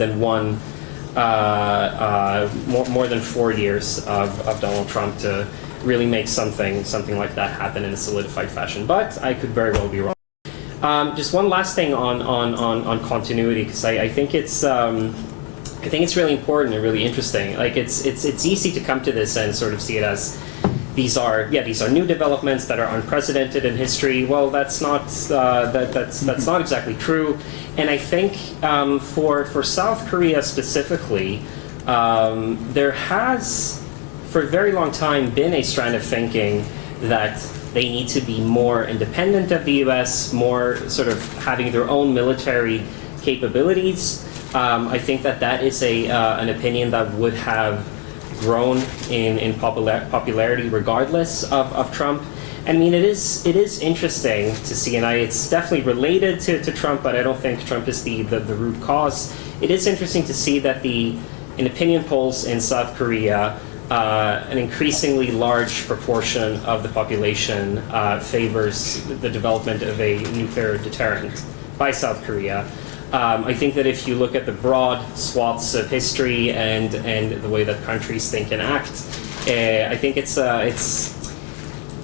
4 years of Donald Trump to really make something like that happen in a solidified fashion. But I could very well be wrong. Just one last thing on continuity, because I think it's really important and really interesting. Like it's easy to come to this and sort of see it as these are new developments that are unprecedented in history. Well, that's not that's not exactly true. And I think for South Korea specifically, there has for a very long time been a strand of thinking that they need to be more independent of the U.S., more sort of having their own military capabilities. I think that is an opinion that would have grown in popularity regardless of Trump. I mean, it is interesting to see, and it's definitely related to Trump, but I don't think Trump is the root cause. It is interesting to see that in opinion polls in South Korea, an increasingly large proportion of the population favors the development of a nuclear deterrent by South Korea. I think that if you look at the broad swaths of history and the way that countries think and act, I think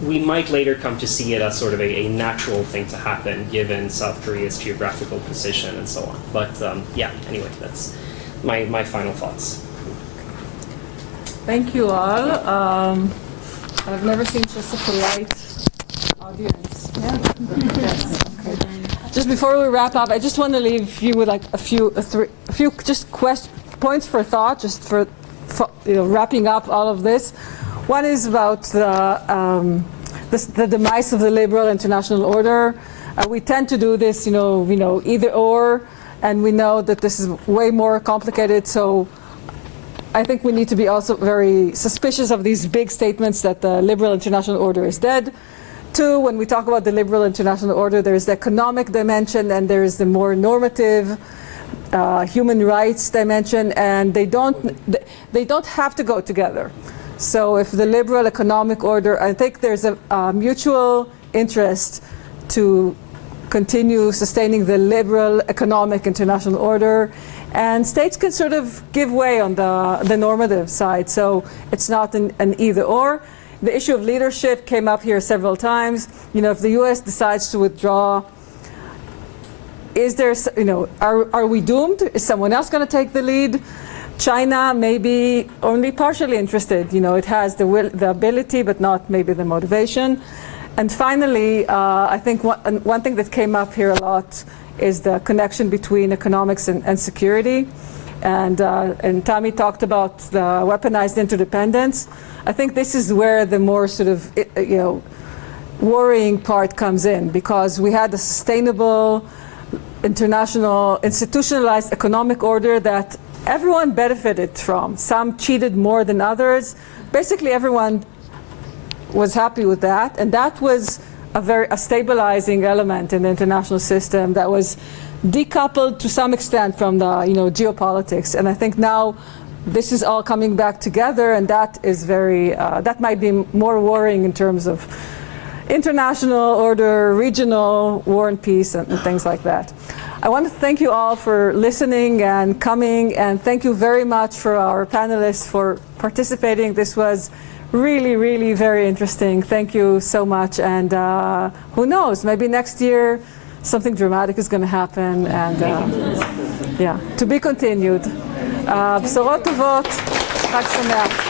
we might later come to see it as sort of a natural thing to happen given South Korea's geographical position and so on. But yeah, anyway, that's my final thoughts. Thank you all. I've never seen such a polite audience. Yeah. Yes. Okay. Just before we wrap up, I just want to leave you with like a few just points for thought, just for wrapping up all of this. One is about the demise of the liberal international order. We tend to do this, either or, and we know that this is way more complicated. So I think we need to be also very suspicious of these big statements that the liberal international order is dead. Two, when we talk about the liberal international order, there is the economic dimension and there is the more normative human rights dimension, and they don't have to go together. So if the liberal economic order, I think there's a mutual interest to continue sustaining the liberal economic international order, and states can sort of give way on the normative side. So it's not an either or. The issue of leadership came up here several times. If the U.S. decides to withdraw, is there, are we doomed? Is someone else going to take the lead? China may be only partially interested. It has the ability, but not maybe the motivation. And finally, I think one thing that came up here a lot is the connection between economics and security. And Tommy talked about the weaponized interdependence. I think this is where the more sort of, worrying part comes in, because we had a sustainable, international, institutionalized economic order that everyone benefited from. Some cheated more than others. Basically, everyone was happy with that, and that was a stabilizing element in the international system that was decoupled to some extent from the geopolitics. And I think now this is all coming back together, and that is that might be more worrying in terms of international order, regional war and peace, and things like that. I want to thank you all for listening and coming, and thank you very much for our panelists for participating. This was really, really very interesting. Thank you so much. And who knows, maybe next year something dramatic is going to happen. And yeah, to be continued. בשורות טובות, חג שמח.